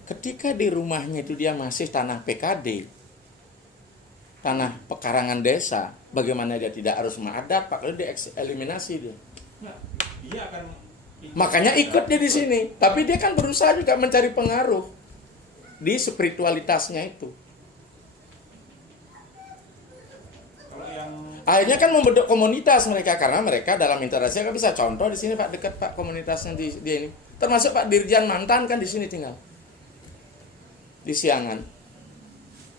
Ketika di rumahnya itu dia masih tanah PKD, tanah pekarangan desa, bagaimana dia tidak harus mengadat Pak, kalau dia eliminasi dia. Nah, dia akan Makanya ikut dia di sini, tapi dia kan berusaha juga mencari pengaruh di spiritualitasnya itu. Kalau yang Akhirnya kan membentuk komunitas mereka, karena mereka dalam interaksi kan bisa contoh di sini Pak, dekat Pak komunitasnya di ini. Termasuk Pak Dirjan mantan kan di sini tinggal. Di Siangan.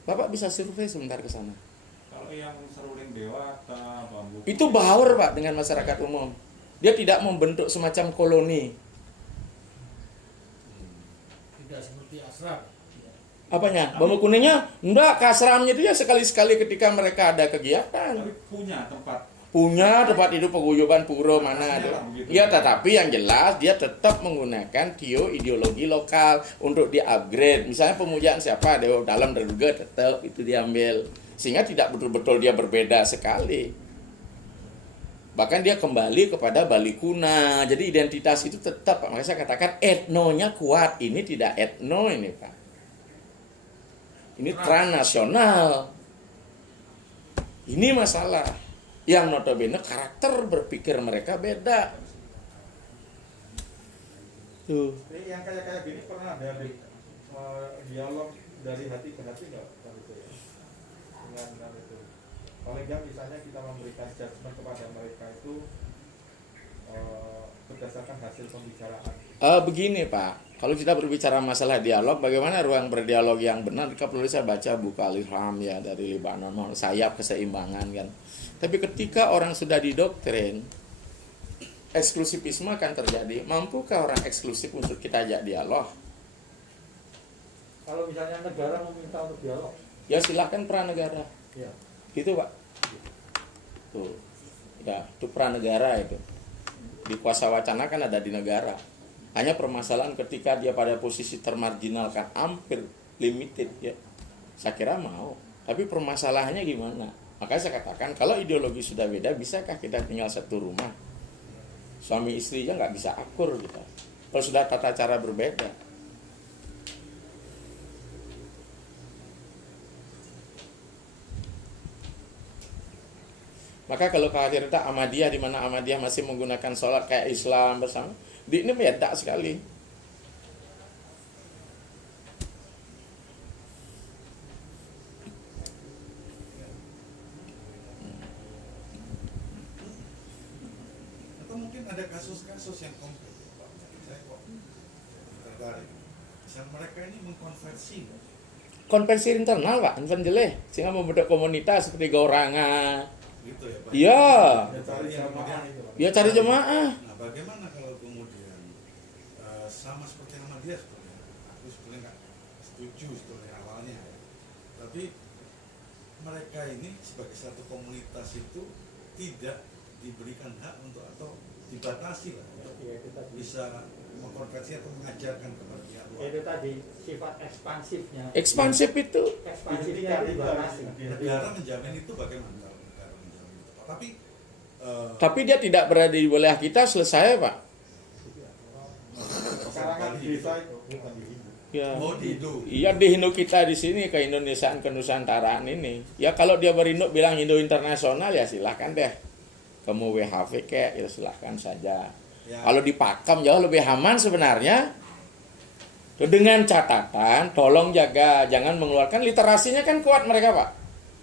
Bapak bisa survei sebentar ke sana. kalau yang seruling dewata, bambu Itu baur Pak dengan masyarakat umum. Dia tidak membentuk semacam koloni. Tidak seperti asram. Apanya? Bambu kuningnya? Enggak, kasramnya itu ya sekali-sekali ketika mereka ada kegiatan. tapi punya tempat. Punya tempat hidup paguyuban pura mana ada. Ya, tetapi yang jelas dia tetap menggunakan ideologi lokal untuk di-upgrade. Misalnya pemujaan siapa, Dewa Dalam Derga tetap itu diambil. Sehingga tidak betul-betul dia berbeda sekali. Bahkan dia kembali kepada Bali kuna. Jadi identitas itu tetap, Pak. Makanya saya katakan etnonya kuat. Ini tidak etno ini, Pak. Ini transnasional. Ini masalah. Yang notabene karakter berpikir mereka beda. Tuh. Ini yang kayak gini pernah ada dialog dari hati ke hati nggak? Gitu ya? Dengan itu. Paling nggak misalnya kita memberikan judgement kepada mereka itu berdasarkan hasil pembicaraan. Begini Pak, kalau kita berbicara masalah dialog, bagaimana ruang berdialog yang benar? Perlu saya baca buku Al-Ilham ya dari Libanon, sayap keseimbangan kan. Tapi ketika orang sudah didoktrin, eksklusivisme akan terjadi. Mampukah orang eksklusif untuk kita ajak dialog? Kalau misalnya negara meminta untuk dialog, Ya silahkan pranegara. ya. Gitu Pak. Tuh. Ya, itu pranegara itu. Di kuasa wacana kan ada di negara. Hanya permasalahan ketika dia pada posisi termarginalkan, hampir limited ya. Saya kira mau. Tapi permasalahannya gimana? Makanya saya katakan kalau ideologi sudah beda, bisakah kita tinggal satu rumah? Suami istrinya nggak bisa akur gitu. Kalau sudah tata cara berbeda. Maka kalau kekhawatiran kita Ahmadiyah, di mana Ahmadiyah masih menggunakan sholat kayak Islam bersama, di ini beda sekali. Atau mungkin ada kasus-kasus yang konkret, Pak. Saya kok tertarik. Misal mereka ini mengkonversi, Konversi internal Pak, jelek sehingga membentuk komunitas seperti Gauranga. gitu ya Pak. Iya, Ya, cari jamaah itu, Pak. ya cari jemaah. Nah, bagaimana kalau kemudian sama seperti Ahmadiyah sebetulnya? Aku sebetulnya nggak setuju sebetulnya awalnya ya. Tapi mereka ini sebagai satu komunitas itu tidak diberikan hak untuk atau dibatasi lah untuk Ya, itu tadi. bisa mengkonversi atau mengajarkan kepada pihak luar. Itu tadi sifat ekspansifnya. Ekspansif itu. Ekspansifnya dibatasi. Negara menjamin itu bagaimana kalau negara menjamin itu? Tapi Tapi dia tidak berada di wilayah kita, selesai Pak. Sekarang kan di desa itu bukan di Hindu. Ya. mau dihidup. Iya di Hindu kita di sini ke Indonesiaan kenusantara ini. Ya kalau dia berinduk bilang Hindu internasional ya silahkan deh. Kamu WHV kayak ya silahkan saja. Ya, Kalau di Pakem jauh lebih aman sebenarnya. Dengan catatan tolong jaga jangan mengeluarkan literasinya kan kuat mereka Pak.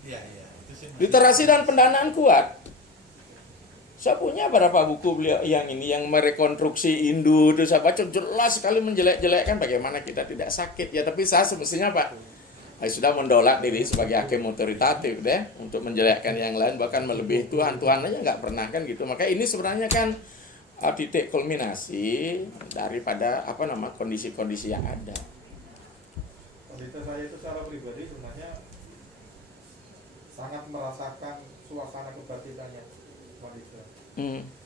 iya, itu sih masih- Literasi dan pendanaan kuat. Saya punya beberapa buku beliau yang ini yang merekonstruksi Hindu itu saya baca jelas sekali menjelek-jelekkan bagaimana kita tidak sakit ya, tapi saya semestinya Pak sudah mendolat diri sebagai hakim otoritatif deh untuk menjelekkan yang lain bahkan melebihi Tuhan aja nggak pernah kan gitu. Maka ini sebenarnya kan titik kulminasi daripada kondisi-kondisi yang ada. Pendeta saya itu secara pribadi sebenarnya sangat merasakan suasana kebatinannya umat Islam.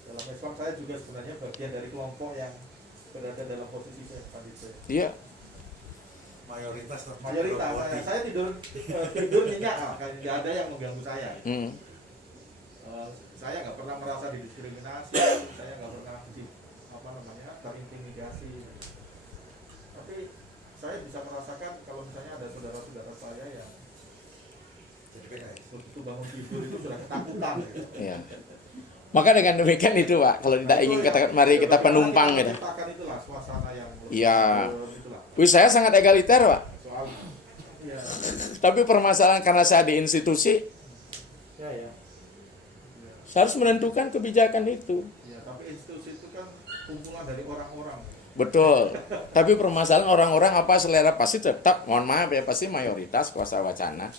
Dalam Islam saya juga sebenarnya bagian dari kelompok yang berada dalam posisi umat Islam. Iya. mayoritas Mayoritas saya tidur nyenyak, kan nggak ada yang mengganggu saya. Saya nggak pernah merasa didiskriminasi, saya nggak pernah terintimidasi. Tapi saya bisa merasakan kalau misalnya ada saudara-saudara saya yang jadi PKS. begitu bangun tidur itu sudah ketakutan. Gitu. Iya. Maka dengan demikian itu Pak, kalau tidak ingin kata mari kita penumpang gitu. Menciptakan itulah suasana yang Iya. itulah. Wih, saya sangat egaliter Pak. Soal ya, Tapi permasalahan karena saya di institusi, Ya. saya harus menentukan kebijakan itu. ya, tapi institusi itu kan kumpulan dari orang-orang. Betul. Tapi permasalahan orang-orang apa selera pasti tetap, mohon maaf ya, pasti mayoritas kuasa wacana.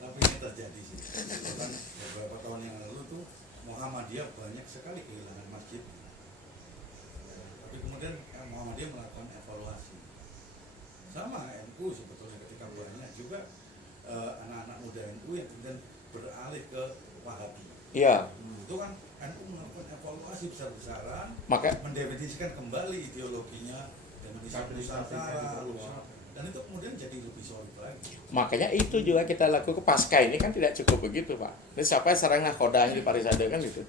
Tapi ini terjadi sih. Bahkan beberapa tahun yang lalu tuh Muhammadiyah banyak sekali kehilangan masjid. Tapi kemudian Muhammadiyah melakukan evaluasi. Sama NU sebetulnya ketika banyak juga anak-anak muda NU yang kemudian beralih ke Wahabi. Iya. Itu kan NU melakukan evaluasi besar-besaran, Maka mendefinisikan kembali ideologinya Indonesia Nusantara, dan itu kemudian jadi lebih solid lagi. makanya itu juga kita lakukan pasca ini kan tidak cukup begitu Pak. Ini siapa serang nakoda di Parisade kan gitu.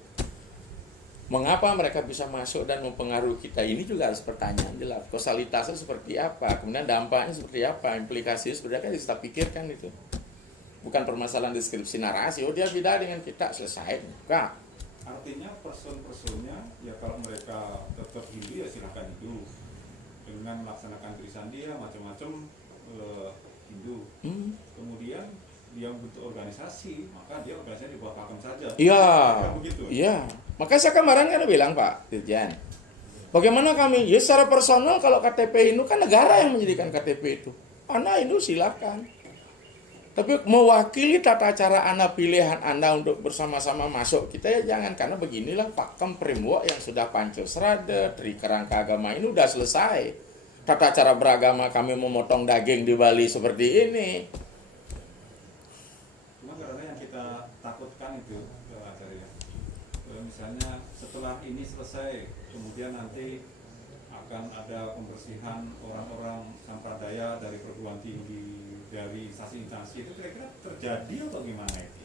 Mengapa mereka bisa masuk dan mempengaruhi kita ini juga harus pertanyaan jelas. Kausalitasnya seperti apa, kemudian dampaknya seperti apa, implikasinya seperti apa kan kita pikirkan itu. Bukan permasalahan deskripsi narasi, oh dia beda dengan kita, selesai. Enggak. Artinya person-personnya ya kalau mereka tetap Hindu ya silahkan Hindu dengan melaksanakan Trisandia macam-macam Hindu. Kemudian dia bentuk organisasi, maka dia organisasi di bawah Pakem saja. Iya. Kan begitu. Iya. Maka saya kemarin kan bilang Pak Dirjen, bagaimana kami? Ya secara personal kalau KTP Hindu kan negara yang menjadikan KTP itu. Anda Hindu silakan. Tapi mewakili tata cara Anda pilihan Anda untuk bersama-sama masuk kita ya jangan, karena beginilah Pakem Framework yang sudah Pancasrada, Tri Kerangka Agama ini udah selesai. Tata cara beragama kami memotong daging di Bali seperti ini. Cuma karena yang kita takutkan itu, Acarya, misalnya setelah setelah ini selesai, kemudian nanti akan ada pembersihan orang-orang sampradaya dari perguruan tinggi, dari instansi-instansi, itu kira-kira terjadi atau gimana itu?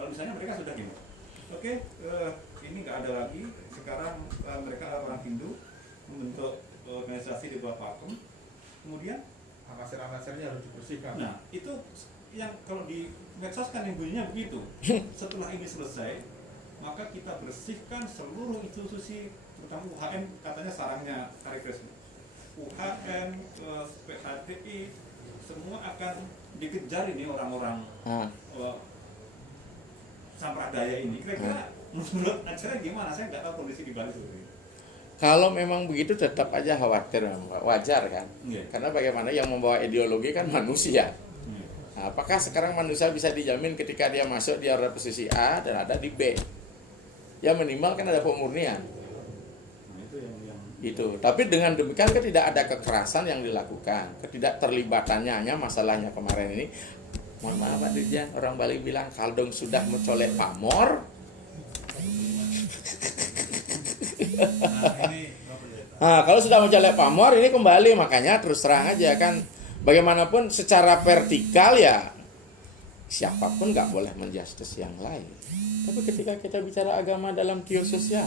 Kalau misalnya mereka sudah gini, oke, ini nggak ada lagi, sekarang mereka orang Hindu membentuk organisasi di bawah pakem, kemudian anasir-anasirnya harus dibersihkan. nah itu yang kalau di medsos kan yang bunyinya begitu. Setelah ini selesai, maka kita bersihkan seluruh institusi, terutama UHM, katanya sarangnya Hare Krishna, UHM, PHDI, semua akan dikejar ini orang-orang sampradaya ini. Kira-kira menurut acara gimana? Saya nggak tahu kondisi di Bali seperti itu. Kalau memang begitu tetap aja khawatir, wajar kan? Iya. Karena bagaimana yang membawa ideologi kan manusia. Nah, apakah sekarang manusia bisa dijamin ketika dia masuk dia ada posisi A dan ada di B? Ya minimal kan ada pemurnian. Nah, itu yang Itu. Tapi dengan demikian kan tidak ada kekerasan yang dilakukan, ketidakterlibatannya, hanya masalahnya kemarin ini. Mohon maaf Pak Dirjen, orang Bali bilang kaldong sudah mencolek pamor. Nah ini Pak Pendeta. Nah, kalau sudah mencolek pamor ini kembali, makanya terus terang aja kan, bagaimanapun secara vertikal ya siapapun nggak boleh menjustis yang lain. Tapi ketika kita bicara agama dalam teori sosial,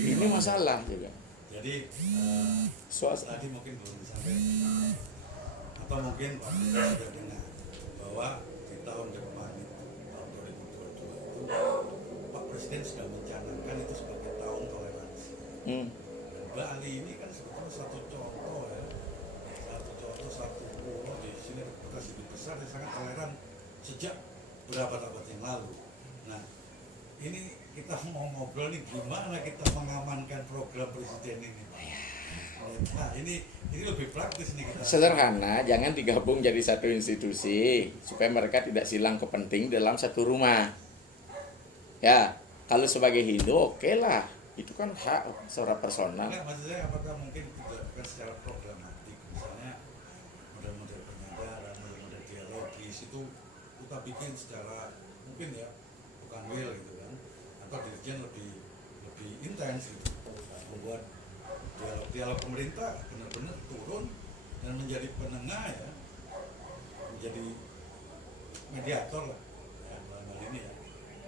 ini masalah juga. Jadi tadi mungkin belum disampaikan, atau mungkin Pak Pendeta sudah dengar bahwa di tahun depan tahun 2022 itu Pak Presiden sudah mencanangkan itu sebagai tahun toleransi. Dan Bali ini kan sebetulnya satu contoh ya, satu pulau di sini reputasi lebih besar yang sangat toleran sejak beberapa abad yang lalu. Nah ini kita mau ngobrol nih gimana kita mengamankan program presiden ini. Nah ini lebih praktis nih kita. Sederhana, jangan digabung jadi satu institusi supaya mereka tidak silang kepenting dalam satu rumah. Ya, kalau sebagai Hindu oke lah, itu kan hak secara personal. Enggak, maksud saya apakah mungkin dilakukan secara programatik, misalnya model-model penyadaran, model-model dialogis itu kita bikin secara mungkin ya bukan will gitu kan, atau dirjen lebih intens gitu, membuat dialog pemerintah benar-benar turun dan menjadi penengah ya, menjadi mediator lah ya, dalam hal ini ya,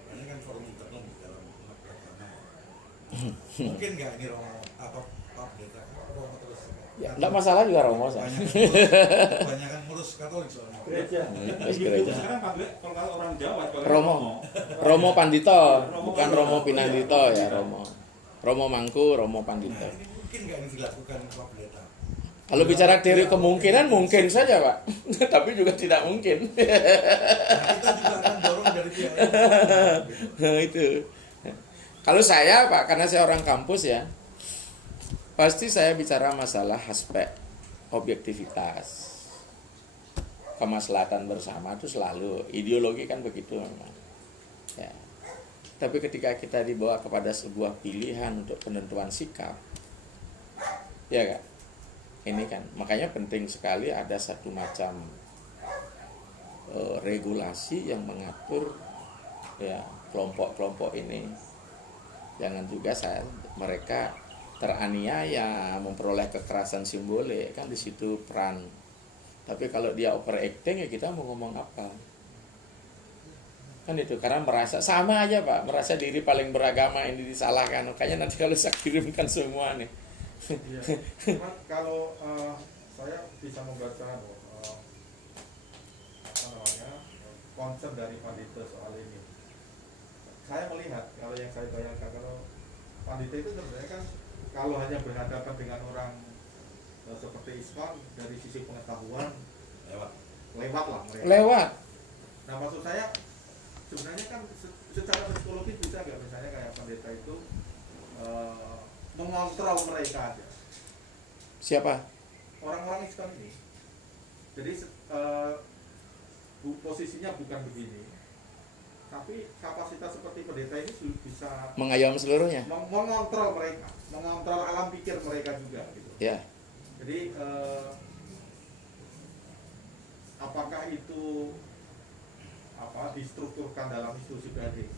karena kan forum internal di dalam umat beragama ya. Mungkin nggak ini Romo apa Pak Pendeta Romo terus Ya, enggak masalah juga Romo. kebanyakan ngurus Katolik soalnya. Gereja. Gereja. sekarang kalau orang Jawa sebagai Romo Pandito, bukan Romo Pinandito ya, Romo Mangku, Romo Nah Pandito. ini mungkin nggak ini dilakukan Pak Pendeta. Kalau bicara teori kemungkinan mungkin saja Pak, tapi juga tidak mungkin. Nah, kita juga akan dorong dari pihak itu. Nah, itu. Kalau saya Pak, karena saya orang kampus ya, pasti saya bicara masalah aspek objektivitas, kemaslahatan bersama itu selalu, ideologi kan begitu memang. Ya. Tapi ketika kita dibawa kepada sebuah pilihan untuk penentuan sikap, ya kan, ini kan makanya penting sekali ada satu macam regulasi yang mengatur ya kelompok-kelompok ini. Jangan juga mereka teraniaya memperoleh kekerasan simbolik, kan di situ peran. Tapi kalau dia overacting ya kita mau ngomong apa? Kan itu karena merasa sama aja Pak, merasa diri paling beragama ini disalahkan. Makanya nanti kalau saya kirimkan semua nih. Iya. Cuman kalau saya bisa membaca concern dari Pandita soal ini. Saya melihat kalau yang saya bayangkan kalau Pandita itu sebenarnya kan kalau hanya berhadapan dengan orang seperti Islam dari sisi pengetahuan lewat lah mereka. Lewat. Nah maksud saya sebenarnya kan secara psikologis bisa nggak misalnya kayak Pandita itu mengontrol mereka aja. Siapa? Orang-orang Islam ini. Jadi posisinya bukan begini. Tapi kapasitas seperti pendeta ini bisa Mengayomi seluruhnya. mengontrol mereka, mengontrol alam pikir mereka juga gitu. Ya. Jadi apakah itu distrukturkan dalam institusi PHDI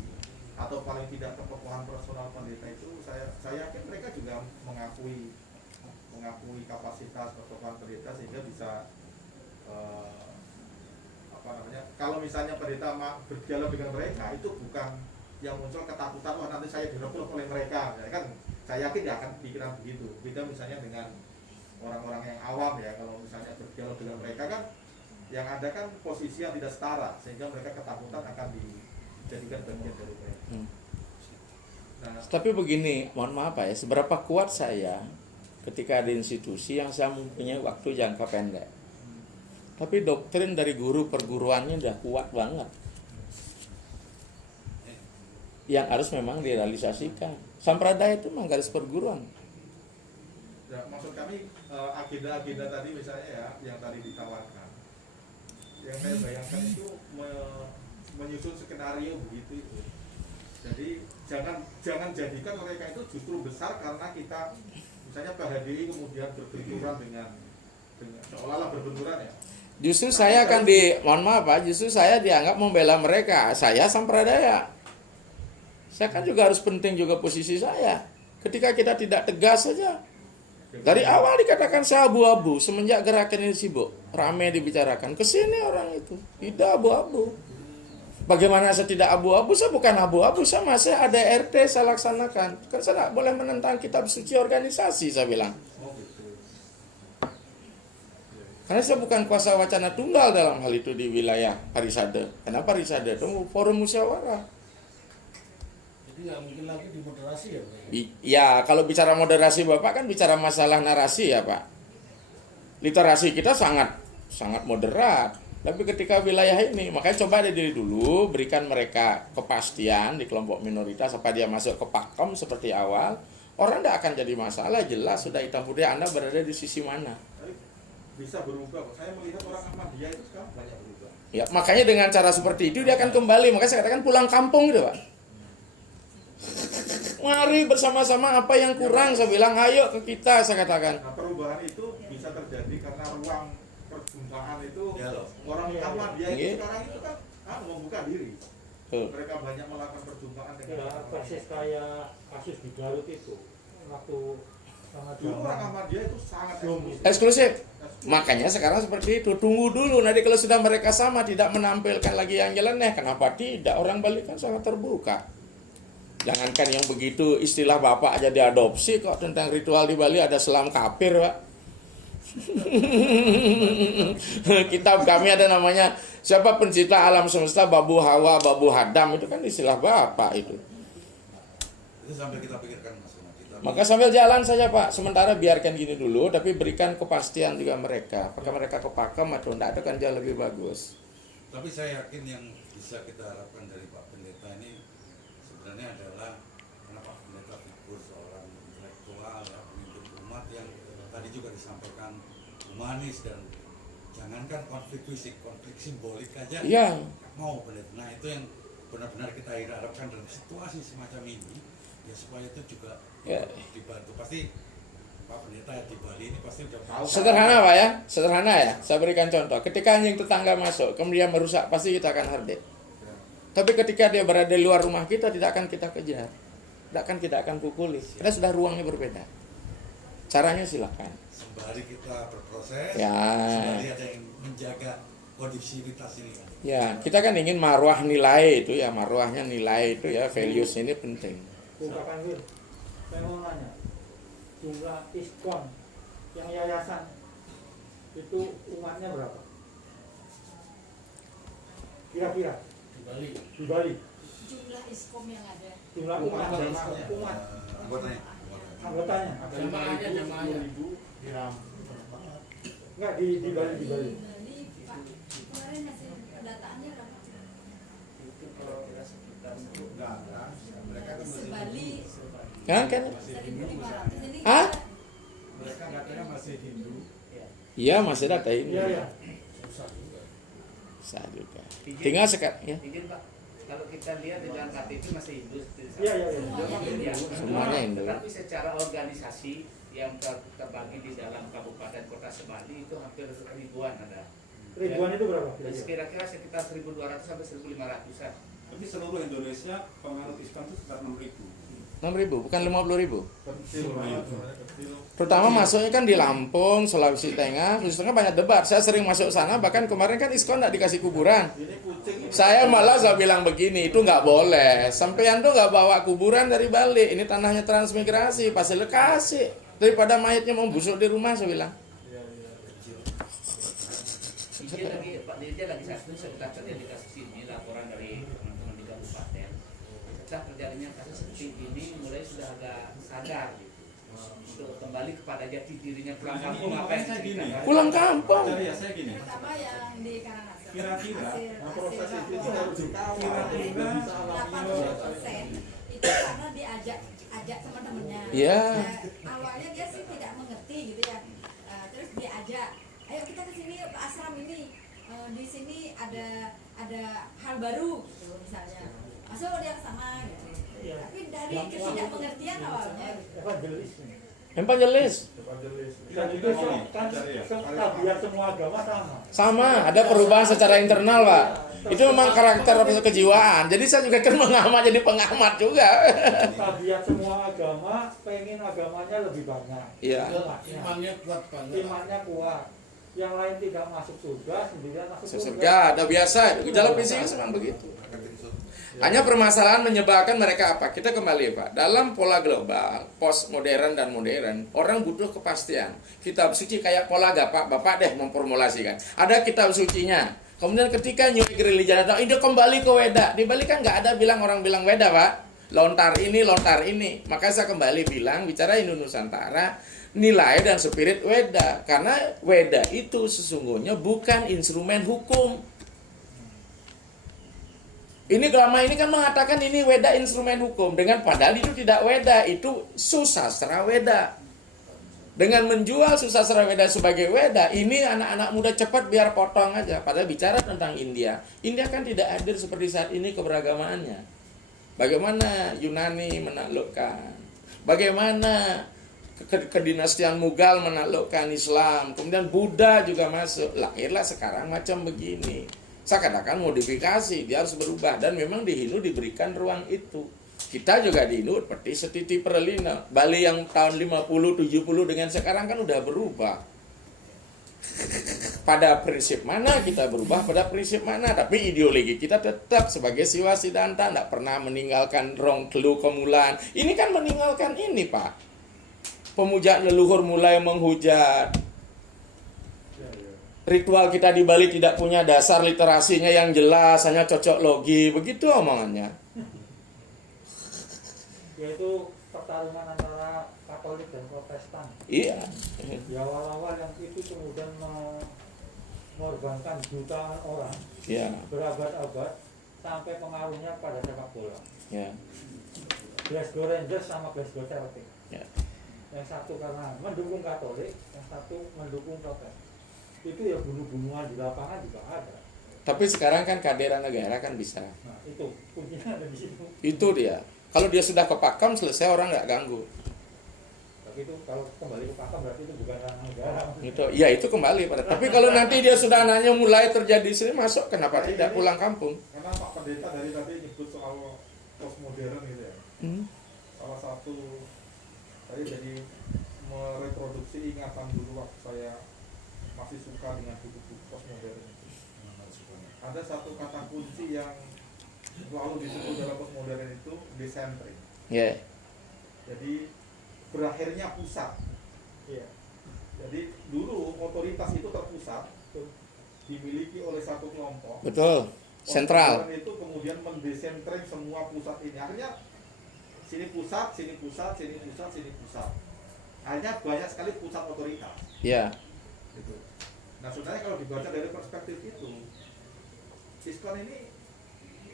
atau paling tidak ketokohan personal pendeta itu, saya yakin mereka juga mengakui kapasitas ketokohan pendeta sehingga bisa kalau misalnya pendeta berdialog dengan mereka itu bukan yang muncul ketakutan wah nanti saya direkrut oleh mereka ya kan, saya yakin tidak akan pikiran begitu. Beda misalnya dengan orang-orang yang awam ya, kalau misalnya berdialog dengan mereka kan yang ada kan posisi yang tidak setara sehingga mereka ketakutan akan dijadikan bagian dari mereka. Nah, Tapi begini, mohon maaf Pak ya, seberapa kuat saya ketika ada institusi yang saya mempunyai waktu jangka pendek. Tapi doktrin dari guru perguruannya udah kuat banget. Yang harus memang direalisasikan. Sampradaya itu memang garis perguruan. ya, maksud kami agenda-agenda tadi misalnya ya yang tadi ditawarkan, yang saya bayangkan itu menyusun skenario begitu itu. Jadi jangan jadikan mereka itu justru besar karena kita misalnya PHDI kemudian berbenturan dengan seolah-olah berbenturan ya. Justru saya akan mohon maaf Pak, justru saya dianggap membela mereka. Saya Sampradaya. Saya kan juga harus penting juga posisi saya. Ketika kita tidak tegas saja. Dari awal dikatakan saya abu-abu, semenjak gerakan ini sibuk, ramai dibicarakan. Kesini orang itu, tidak abu-abu. Bagaimana saya tidak abu-abu? Saya bukan abu-abu, saya masih ada RT saya laksanakan. Kan saya tidak boleh menentang kitab suci organisasi, saya bilang. Karena saya bukan kuasa wacana tunggal dalam hal itu di wilayah Parisade. Kenapa Parisade? Itu forum musyawarah. Jadi nggak mungkin lagi dimoderasi ya Pak? Ya, kalau bicara moderasi Bapak kan bicara masalah narasi ya Pak. Literasi kita sangat moderat. Tapi ketika wilayah ini, makanya coba diri dulu, berikan mereka kepastian di kelompok minoritas, apa dia masuk ke pakem seperti awal. Orang tidak akan jadi masalah, jelas sudah hitam putih Anda berada di sisi mana. Bisa berubah. Saya melihat orang Ahmadiyah itu sekarang banyak berubah. Ya, makanya dengan cara seperti itu dia akan kembali. Makanya saya katakan pulang kampung gitu Pak. Mari bersama-sama apa yang kurang, saya bilang ayo ke kita, saya katakan. Nah, perubahan itu bisa terjadi karena ruang perjumpaan itu Ya loh. orang Ahmadiyah Iya. itu sekarang itu kan membuka diri. Tuh. Mereka banyak melakukan perjumpaan dengan Ya, orang. persis kayak kasus di Garut itu waktu sama Dulu orang Ahmadiyah itu sangat eksklusif. Eksklusif. Makanya sekarang seperti itu. Tunggu dulu, nanti kalau sudah mereka sama tidak menampilkan lagi yang nyeleneh, kenapa tidak? Orang Bali kan sangat terbuka. Jangankan yang begitu istilah Bapak aja diadopsi kok, tentang ritual di Bali ada selam kafir Pak. Kitab kami ada namanya siapa pencipta alam semesta, Babu Hawa, Babu Hadam, itu kan istilah Bapak itu. Itu sambil kita pikirkan Mas. Maka sambil jalan saja Pak, sementara biarkan gini dulu, tapi berikan kepastian juga mereka. Apakah mereka kepakem atau tidak, itu kan jauh lebih bagus. Tapi saya yakin yang bisa kita harapkan dari Pak Pendeta ini sebenarnya adalah karena Pak Pendeta figur seorang intelektual ya, pemimpin umat yang tadi juga disampaikan humanis dan jangankan konflik fisik, konflik simbolik aja Iya. mau Pendeta. Nah itu yang benar-benar kita harapkan dalam situasi semacam ini ya, supaya itu juga Ya. dibantu. Pasti Pak Pendeta di Bali ini pasti udah tahu. Sederhana Pak ya, sederhana ya. Saya berikan contoh. Ketika anjing tetangga masuk, kemudian merusak, pasti kita akan hadir. Tapi ketika dia berada di luar rumah kita, tidak akan kita kejar, kita akan pukuli. Karena sudah ruangnya berbeda. Caranya silakan. Sembari kita berproses, Ya. sembari ada yang menjaga kondisivitas ini kan. Ya, kita kan ingin marwah nilai itu ya, marwahnya nilai itu ya, values ini penting. Pak Kanwil, saya mau nanya, jumlah ISKON yang yayasan itu umatnya berapa? Kira-kira Di Bali. di Bali Jumlah iskom yang ada. jumlah umat umat Anggotanya. anggotanya Ada Jamaahnya, 5.000, jamaahnya. 10.000. enggak di Bali Di Bali, Pak, kemarin hasil pendataannya berapa? Sebali Kan 1.500 ini. Hah? Mereka katanya masih Hindu. Iya, masih data ini. iya ya Susah juga. Sah juga. Tinggal sekarang ya. Izin Pak, kalau kita lihat di dalam KTP masih Hindu. iya iya Iya. Semuanya Hindu. Tetapi secara organisasi yang terbagi di dalam kabupaten kota Sebali itu hampir ribuan ada. ribuan itu berapa Dan kira-kira kira-kira sekitar 1.200 sampai 1.500-an. Tapi seluruh Indonesia penganut Islam itu sekitar 6.000. 6.000, bukan 50.000. Kecil banget, sebenarnya kecil. Terutama masuknya kan di Lampung, Sulawesi Tengah banyak debat. Saya sering masuk sana, bahkan kemarin kan ISKON nggak dikasih kuburan. Ini kucing. Saya bilang begini, itu nggak boleh. Sampean tuh nggak bawa kuburan dari Bali. Ini tanahnya transmigrasi, pasti kasih. Daripada mayatnya mau busuk di rumah, saya bilang. Iya, iya. Dirjen lagi, Pak Dirjen lagi satu sekitar terjadi kasus ini, laporan dari teman-teman di kabupaten. Setelah terjadinya kasus seperti ini, mulai sudah agak sadar gitu, untuk kembali kepada jati dirinya, pulang Nah, kampung ini apa yang saya gini. diceritakan. Pulang kampung. Jadi ya saya gini. Terutama yang di Karangasem. Kira-kira, Nah, proses itu kita laporan. harus dikawal. Kira-kira, Nggak bisa alami. 80% itu karena diajak teman-temannya. Iya. Awalnya dia sih tidak mengerti gitu ya. Terus diajak, ayo kita ke sini ke ashram ini. Di sini ada hal baru gitu misalnya. Masuk dia ke sana gitu. Iya. Tapi dari ketidakmengertian awalnya. Evangelis. Evangelis. Evangelis. Dan itu kan tabiat semua agama sama. Sama, ada perubahan secara internal, Pak. Itu memang karakter kejiwaan. Jadi saya juga kan mengamat, jadi pengamat juga. Tabiat semua agama pengen agamanya lebih banyak. Iya. Imannya kuat banget. Imannya kuat. Yang lain tidak masuk surga, sendirian masuk Surga, ada biasa. Gejala prinsipnya memang begitu. Hanya permasalahan menyebabkan mereka apa? Kita kembali, Pak. Dalam pola global, postmodern dan modern, orang butuh kepastian. Kitab suci kayak pola Bapak deh memformulasikan. Ada kitab sucinya. Kemudian ketika New Age Religion datang, ini kembali ke Weda. Di Bali kan nggak ada orang bilang Weda, Pak. Lontar ini. Maka saya kembali bilang, bicara Hindu Nusantara, nilai dan spirit Weda. Karena Weda itu sesungguhnya bukan instrumen hukum. Ini agama ini kan mengatakan ini Weda instrumen hukum, dengan padahal itu tidak Weda, itu susastra Weda. Dengan menjual susastra Weda sebagai Weda, ini anak-anak muda cepat biar potong aja. Padahal bicara tentang India kan tidak hadir seperti saat ini keberagamaannya. Bagaimana Yunani menaklukkan, bagaimana kedinastian Mughal menaklukkan Islam, kemudian Buddha juga masuk, lahirlah sekarang macam begini. Saya katakan modifikasi, dia harus berubah. Dan memang di Hindu diberikan ruang itu. Kita juga di Hindu seperti setiti perlina. Bali yang tahun 50-70 dengan sekarang kan udah berubah. Pada prinsip mana kita berubah, pada prinsip mana. Tapi ideologi kita tetap sebagai Siwa Siddhanta, tidak pernah meninggalkan rong telu kemulan. Ini kan meninggalkan ini, Pak. Pemujaan leluhur mulai menghujat. Ritual kita di Bali tidak punya dasar literasinya yang jelas, hanya cocok logi, begitu omongannya. Yaitu pertarungan antara Katolik dan Protestan. Iya. Di awal-awal yang itu kemudian mengorbankan jutaan orang, Iya. berabad-abad, sampai pengaruhnya pada sepak bola. Iya. Glasgow Rangers sama Glasgow Celtic. Iya. Yang satu karena mendukung Katolik, yang satu mendukung Protestan. Itu ya bunuh-bunuhan di lapangan juga ada. Tapi sekarang kan kehadiran negara kan bisa. Nah itu kuncinya ada di situ. Itu dia. Kalau dia sudah ke pakam, selesai, orang nggak ganggu. Tapi itu kalau kembali ke pakam berarti itu bukan ranah negara. Itu, ya itu kembali pada. Tapi kalau nanti dia sudah anaknya mulai terjadi sini masuk, kenapa tidak pulang kampung? Karena Pak Pendeta dari tadi nyebut soal postmodern gitu ya. Salah satu saya jadi mereproduksi ingatan dulu waktu saya masih suka dengan buku-buku postmodern itu. Ada satu kata kunci yang selalu disebut dalam postmodern itu desentrik. Ya. Jadi berakhirnya pusat. Iya. Jadi dulu otoritas itu terpusat, dimiliki oleh satu kelompok. Betul. Sentral. Postmodern itu kemudian mendesentrik semua pusat ini. Akhirnya sini pusat, sini pusat, sini pusat, sini pusat. Akhirnya banyak sekali pusat otoritas. Ya. Gitu. Nah sebenarnya kalau dibaca dari perspektif itu, ISKON ini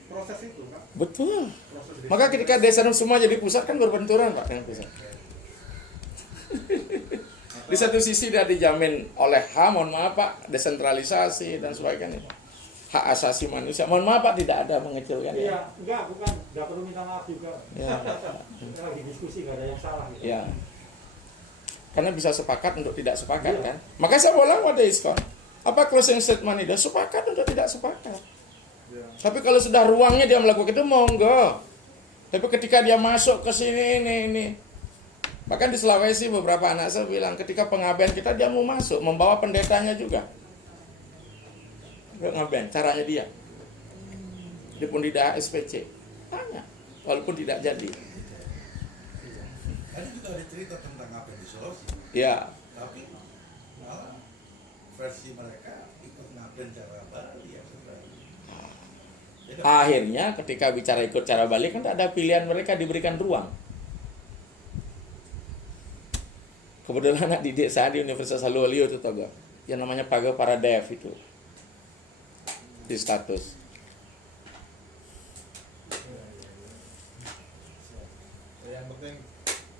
proses itu kan. Betul. Proses Maka ketika desa semua jadi pusat kan berbenturan, Pak, dengan pusat. Di satu sisi dia dijamin oleh HAM, mohon maaf Pak, desentralisasi dan sebagainya. Hak asasi manusia, mohon maaf Pak, tidak ada mengecilkan. Iya, bukan, nggak perlu minta maaf juga. Ya. Kita lagi diskusi, nggak ada yang salah. Gitu. Ya. Karena bisa sepakat untuk tidak sepakat kan. Maka saya bilang pada ISKON, apa closing statement itu? Sepakat untuk tidak sepakat. Ya. Tapi kalau sudah ruangnya dia melakukan itu, monggo. Tapi ketika dia masuk ke sini, ini. Bahkan di Sulawesi beberapa anak saya bilang, ketika pengabdian kita dia mau masuk, membawa pendetanya juga. Pengabdian, caranya dia. Dia pun tidak SPC. Tanya, walaupun tidak jadi. Tadi juga ada cerita tentang apa di Sulawesi. Ya, Tapi malah versi mereka ikut ngapain cara Bali ya sudah. Jadi, akhirnya ketika bicara ikut cara Bali kan tak ada pilihan, mereka diberikan ruang. Kebetulan anak didik saya di Universitas Haluolio itu toga, yang namanya Paga Paradev itu di status. Yang penting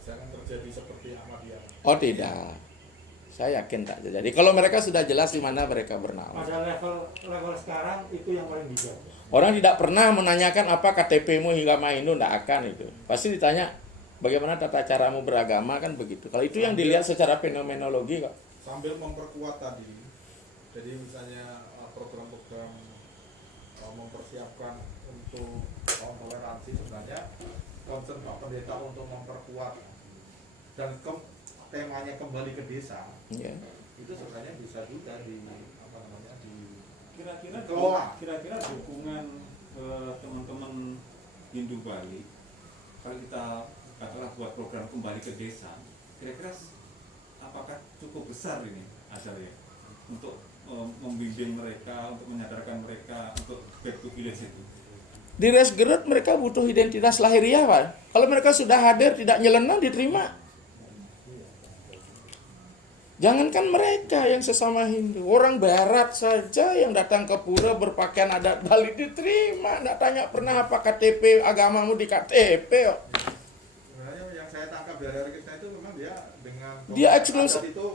jangan terjadi seperti Ahmadiyah. Oh tidak, saya yakin tak jadi. Kalau mereka sudah jelas di mana mereka bernama. Pada level sekarang itu yang paling bijak. Orang tidak pernah menanyakan apa KTP-mu hingga Maindo, tidak akan itu. Pasti ditanya bagaimana tata caramu beragama, kan begitu. Kalau itu yang dilihat secara fenomenologi kok. Sambil memperkuat tadi, jadi misalnya program-program mempersiapkan untuk toleransi, sebenarnya concern Pak Pendeta untuk memperkuat dan temanya kembali ke desa, Ya. itu sebenarnya bisa juga di apa namanya di Kira-kira dukungan teman-teman Hindu Bali, kalau kita katakanlah buat program kembali ke desa, kira-kira apakah cukup besar ini asalnya untuk membimbing mereka, untuk menyadarkan mereka untuk back to village itu? Di Resgerut mereka butuh identitas lahiriah, Pak. Kalau mereka sudah hadir tidak nyeleneh diterima. Jangankan mereka yang sesama Hindu, orang Barat saja yang datang ke pura berpakaian adat Bali diterima. Tidak tanya pernah apa KTP agamamu di KTP. Kok. sebenarnya yang saya tangkap dari kita itu memang dia dengan Dia eksklusif. adat itu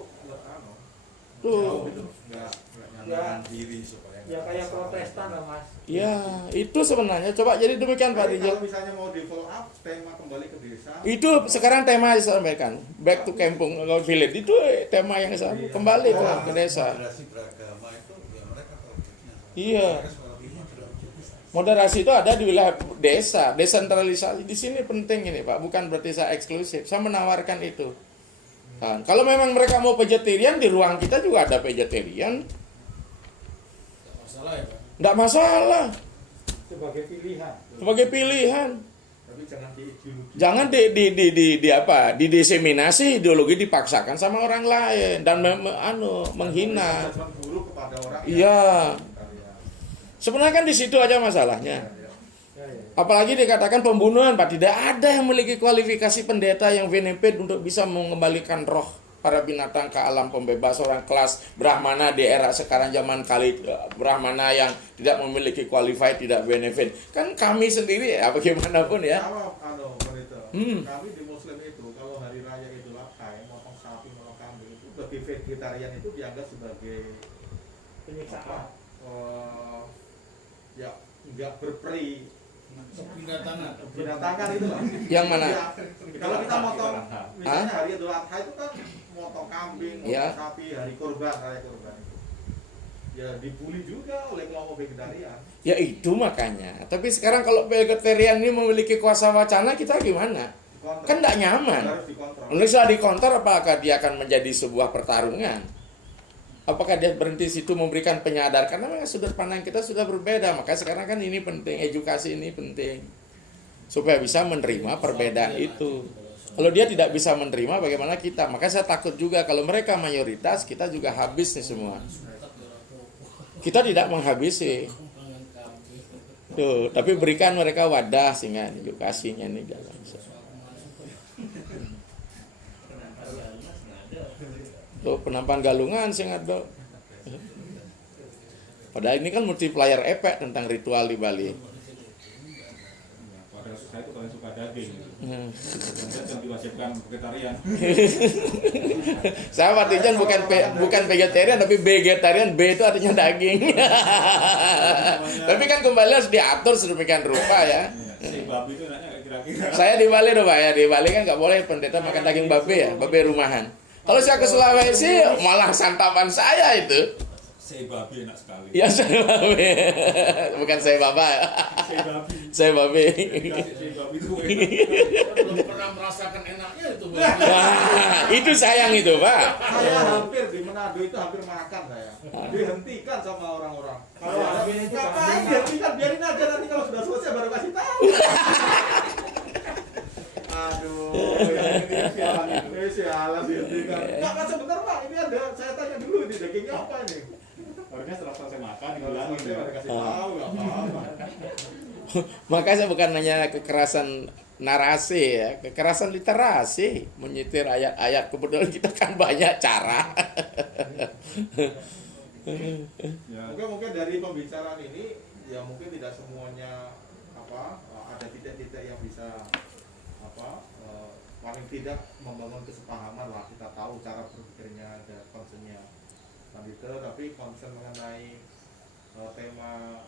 Tuh. nggak menyatakan diri supaya Ya nggak kayak masalah. Protestan lah Mas. Ya, itu sebenarnya. Coba jadi demikian Pak Tapi Rijal. kalau misalnya mau di follow up tema kembali ke desa, Itu sekarang tema yang saya sampaikan. Back to kampung village. Itu tema yang saya kembali ke desa. Moderasi beragama itu ya mereka targetnya. Iya. Mereka sekolahnya sudah begitu. Moderasi itu ada di wilayah desa, desentralisasi. Di sini penting ini Pak, bukan berarti saya eksklusif. Saya menawarkan itu. Kan, kalau memang mereka mau vegetarian, di ruang kita juga ada vegetarian. Nggak masalah ya Pak. Tidak masalah. Sebagai pilihan. Sebagai pilihan. tapi jangan diideologi. Jangan didiseminasi ideologi dipaksakan sama orang lain dan menghina. Judgment buruk kepada orang. Iya. Yang Sebenarnya kan di situ aja masalahnya. ya. Apalagi dikatakan pembunuhan, Pak. Tidak ada yang memiliki kualifikasi pendeta yang benefit untuk bisa mengembalikan roh para binatang ke alam pembebas. Orang kelas Brahmana di era sekarang zaman kali Brahmana yang tidak memiliki qualified, tidak benefit. Kan kami sendiri ya, bagaimanapun ya. Kalau kami di Muslim itu kalau hari raya Idul Adha, motong sapi, motong kambing itu bagi vegetarian itu dianggap sebagai Penyiksaan. Ya nggak berperi Binatangan itu lah. Yang mana? Ya, kalau kita motong misalnya hari Idul Adha itu kan motong kambing, motong Ya. sapi, hari kurban, raya kurban itu. Ya dibully juga oleh kelompok vegetarian. Ya itu makanya. Tapi sekarang kalau vegetarian ini memiliki kuasa wacana, kita gimana? Dikontrol. Kan tidak nyaman. Harus dikontrol. Indonesia dikontor, apakah dia akan menjadi sebuah pertarungan? Apakah dia berhenti situ memberikan penyadar? Karena memang sudut pandang kita sudah berbeda. Makanya sekarang kan ini penting, edukasi ini penting. Supaya bisa menerima perbedaan itu. Kalau dia tidak bisa menerima, bagaimana kita? Makanya saya takut juga kalau mereka mayoritas, kita juga habis nih semua. Kita tidak menghabisi. Tuh, tapi berikan mereka wadah sehingga edukasinya ini jalan. Tuh, penampan galungan sing ada. Padahal ini kan multiplier effect tentang ritual di Bali. Padahal saya itu paling suka daging. Hmm. Dan diwajibkan vegetarian. Saya Martijan bukan vegetarian tapi vegetarian, B itu artinya daging. Tapi kan kembali harus diatur sedemikian rupa ya. Si babi itu enaknya kira-kira. Saya di Bali dong Pak ya, di Bali kan nggak boleh pendeta makan daging babi ya, babi rumahan. Kalau saya ke Sulawesi malah santapan saya itu. Sei babi enak sekali. Ya saya babe. Bukan saya bapak. Sei babi. Saya babe. Dikasih sei babi itu enak. Saya belum pernah merasakan enaknya itu. Wah, itu sayang itu, Pak. Saya hampir di Manado itu hampir makan saya. Dihentikan sama orang-orang. Kalau ada ini itu ngapain kambing, dihentikan? Biarin aja, nanti kalau sudah selesai baru kasih tahu. Aduh, yang ini sialan itu. Ini sialan dihentikan. Enggak, sebentar Pak, ini ada, saya tanya dulu ini dagingnya apa ini? Harusnya setelah selesai makan Kalau dibilangin selesai ya. baru kasih tahu, nggak apa-apa. Maka saya bukan hanya kekerasan narasi ya, kekerasan literasi, menyetir ayat-ayat. Kebetulan kita kan banyak cara. Ya, Mungkin dari pembicaraan ini ya mungkin tidak semuanya ada titik-titik yang bisa paling tidak membangun kesepahaman lah, kita tahu cara berpikirnya, ada concernnya tapi concern mengenai tema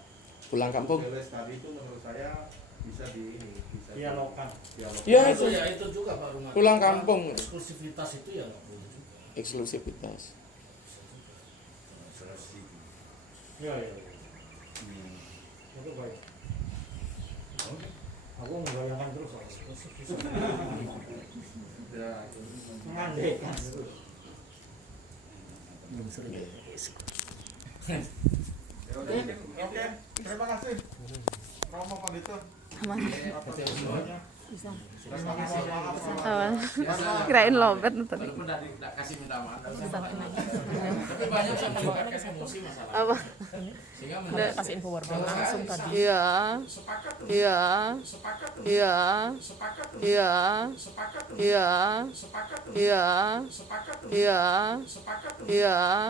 Pulang kampung. Village tadi itu menurut saya bisa dialogkan. Ya, itu ya itu juga Pak Rumah. Pulang kampung. Eksklusivitas itu ya nggak boleh juga. Eksklusivitas. Ya, ya. Itu baik. Aku membayangkan terus ya, mengandekan terus. Oke, terima kasih Romo Pandito. Bisa. Terima kasih. Awal. Kirain lobet tadi. Walaupun tidak kasih minta maaf. Bisa tenang. Tapi banyak yang menyebabkan emosi masalah. Apa? Sehingga Udah kasih info warga langsung tadi. Iya. Iya. Iya. Iya. Iya. Iya. Iya. Iya.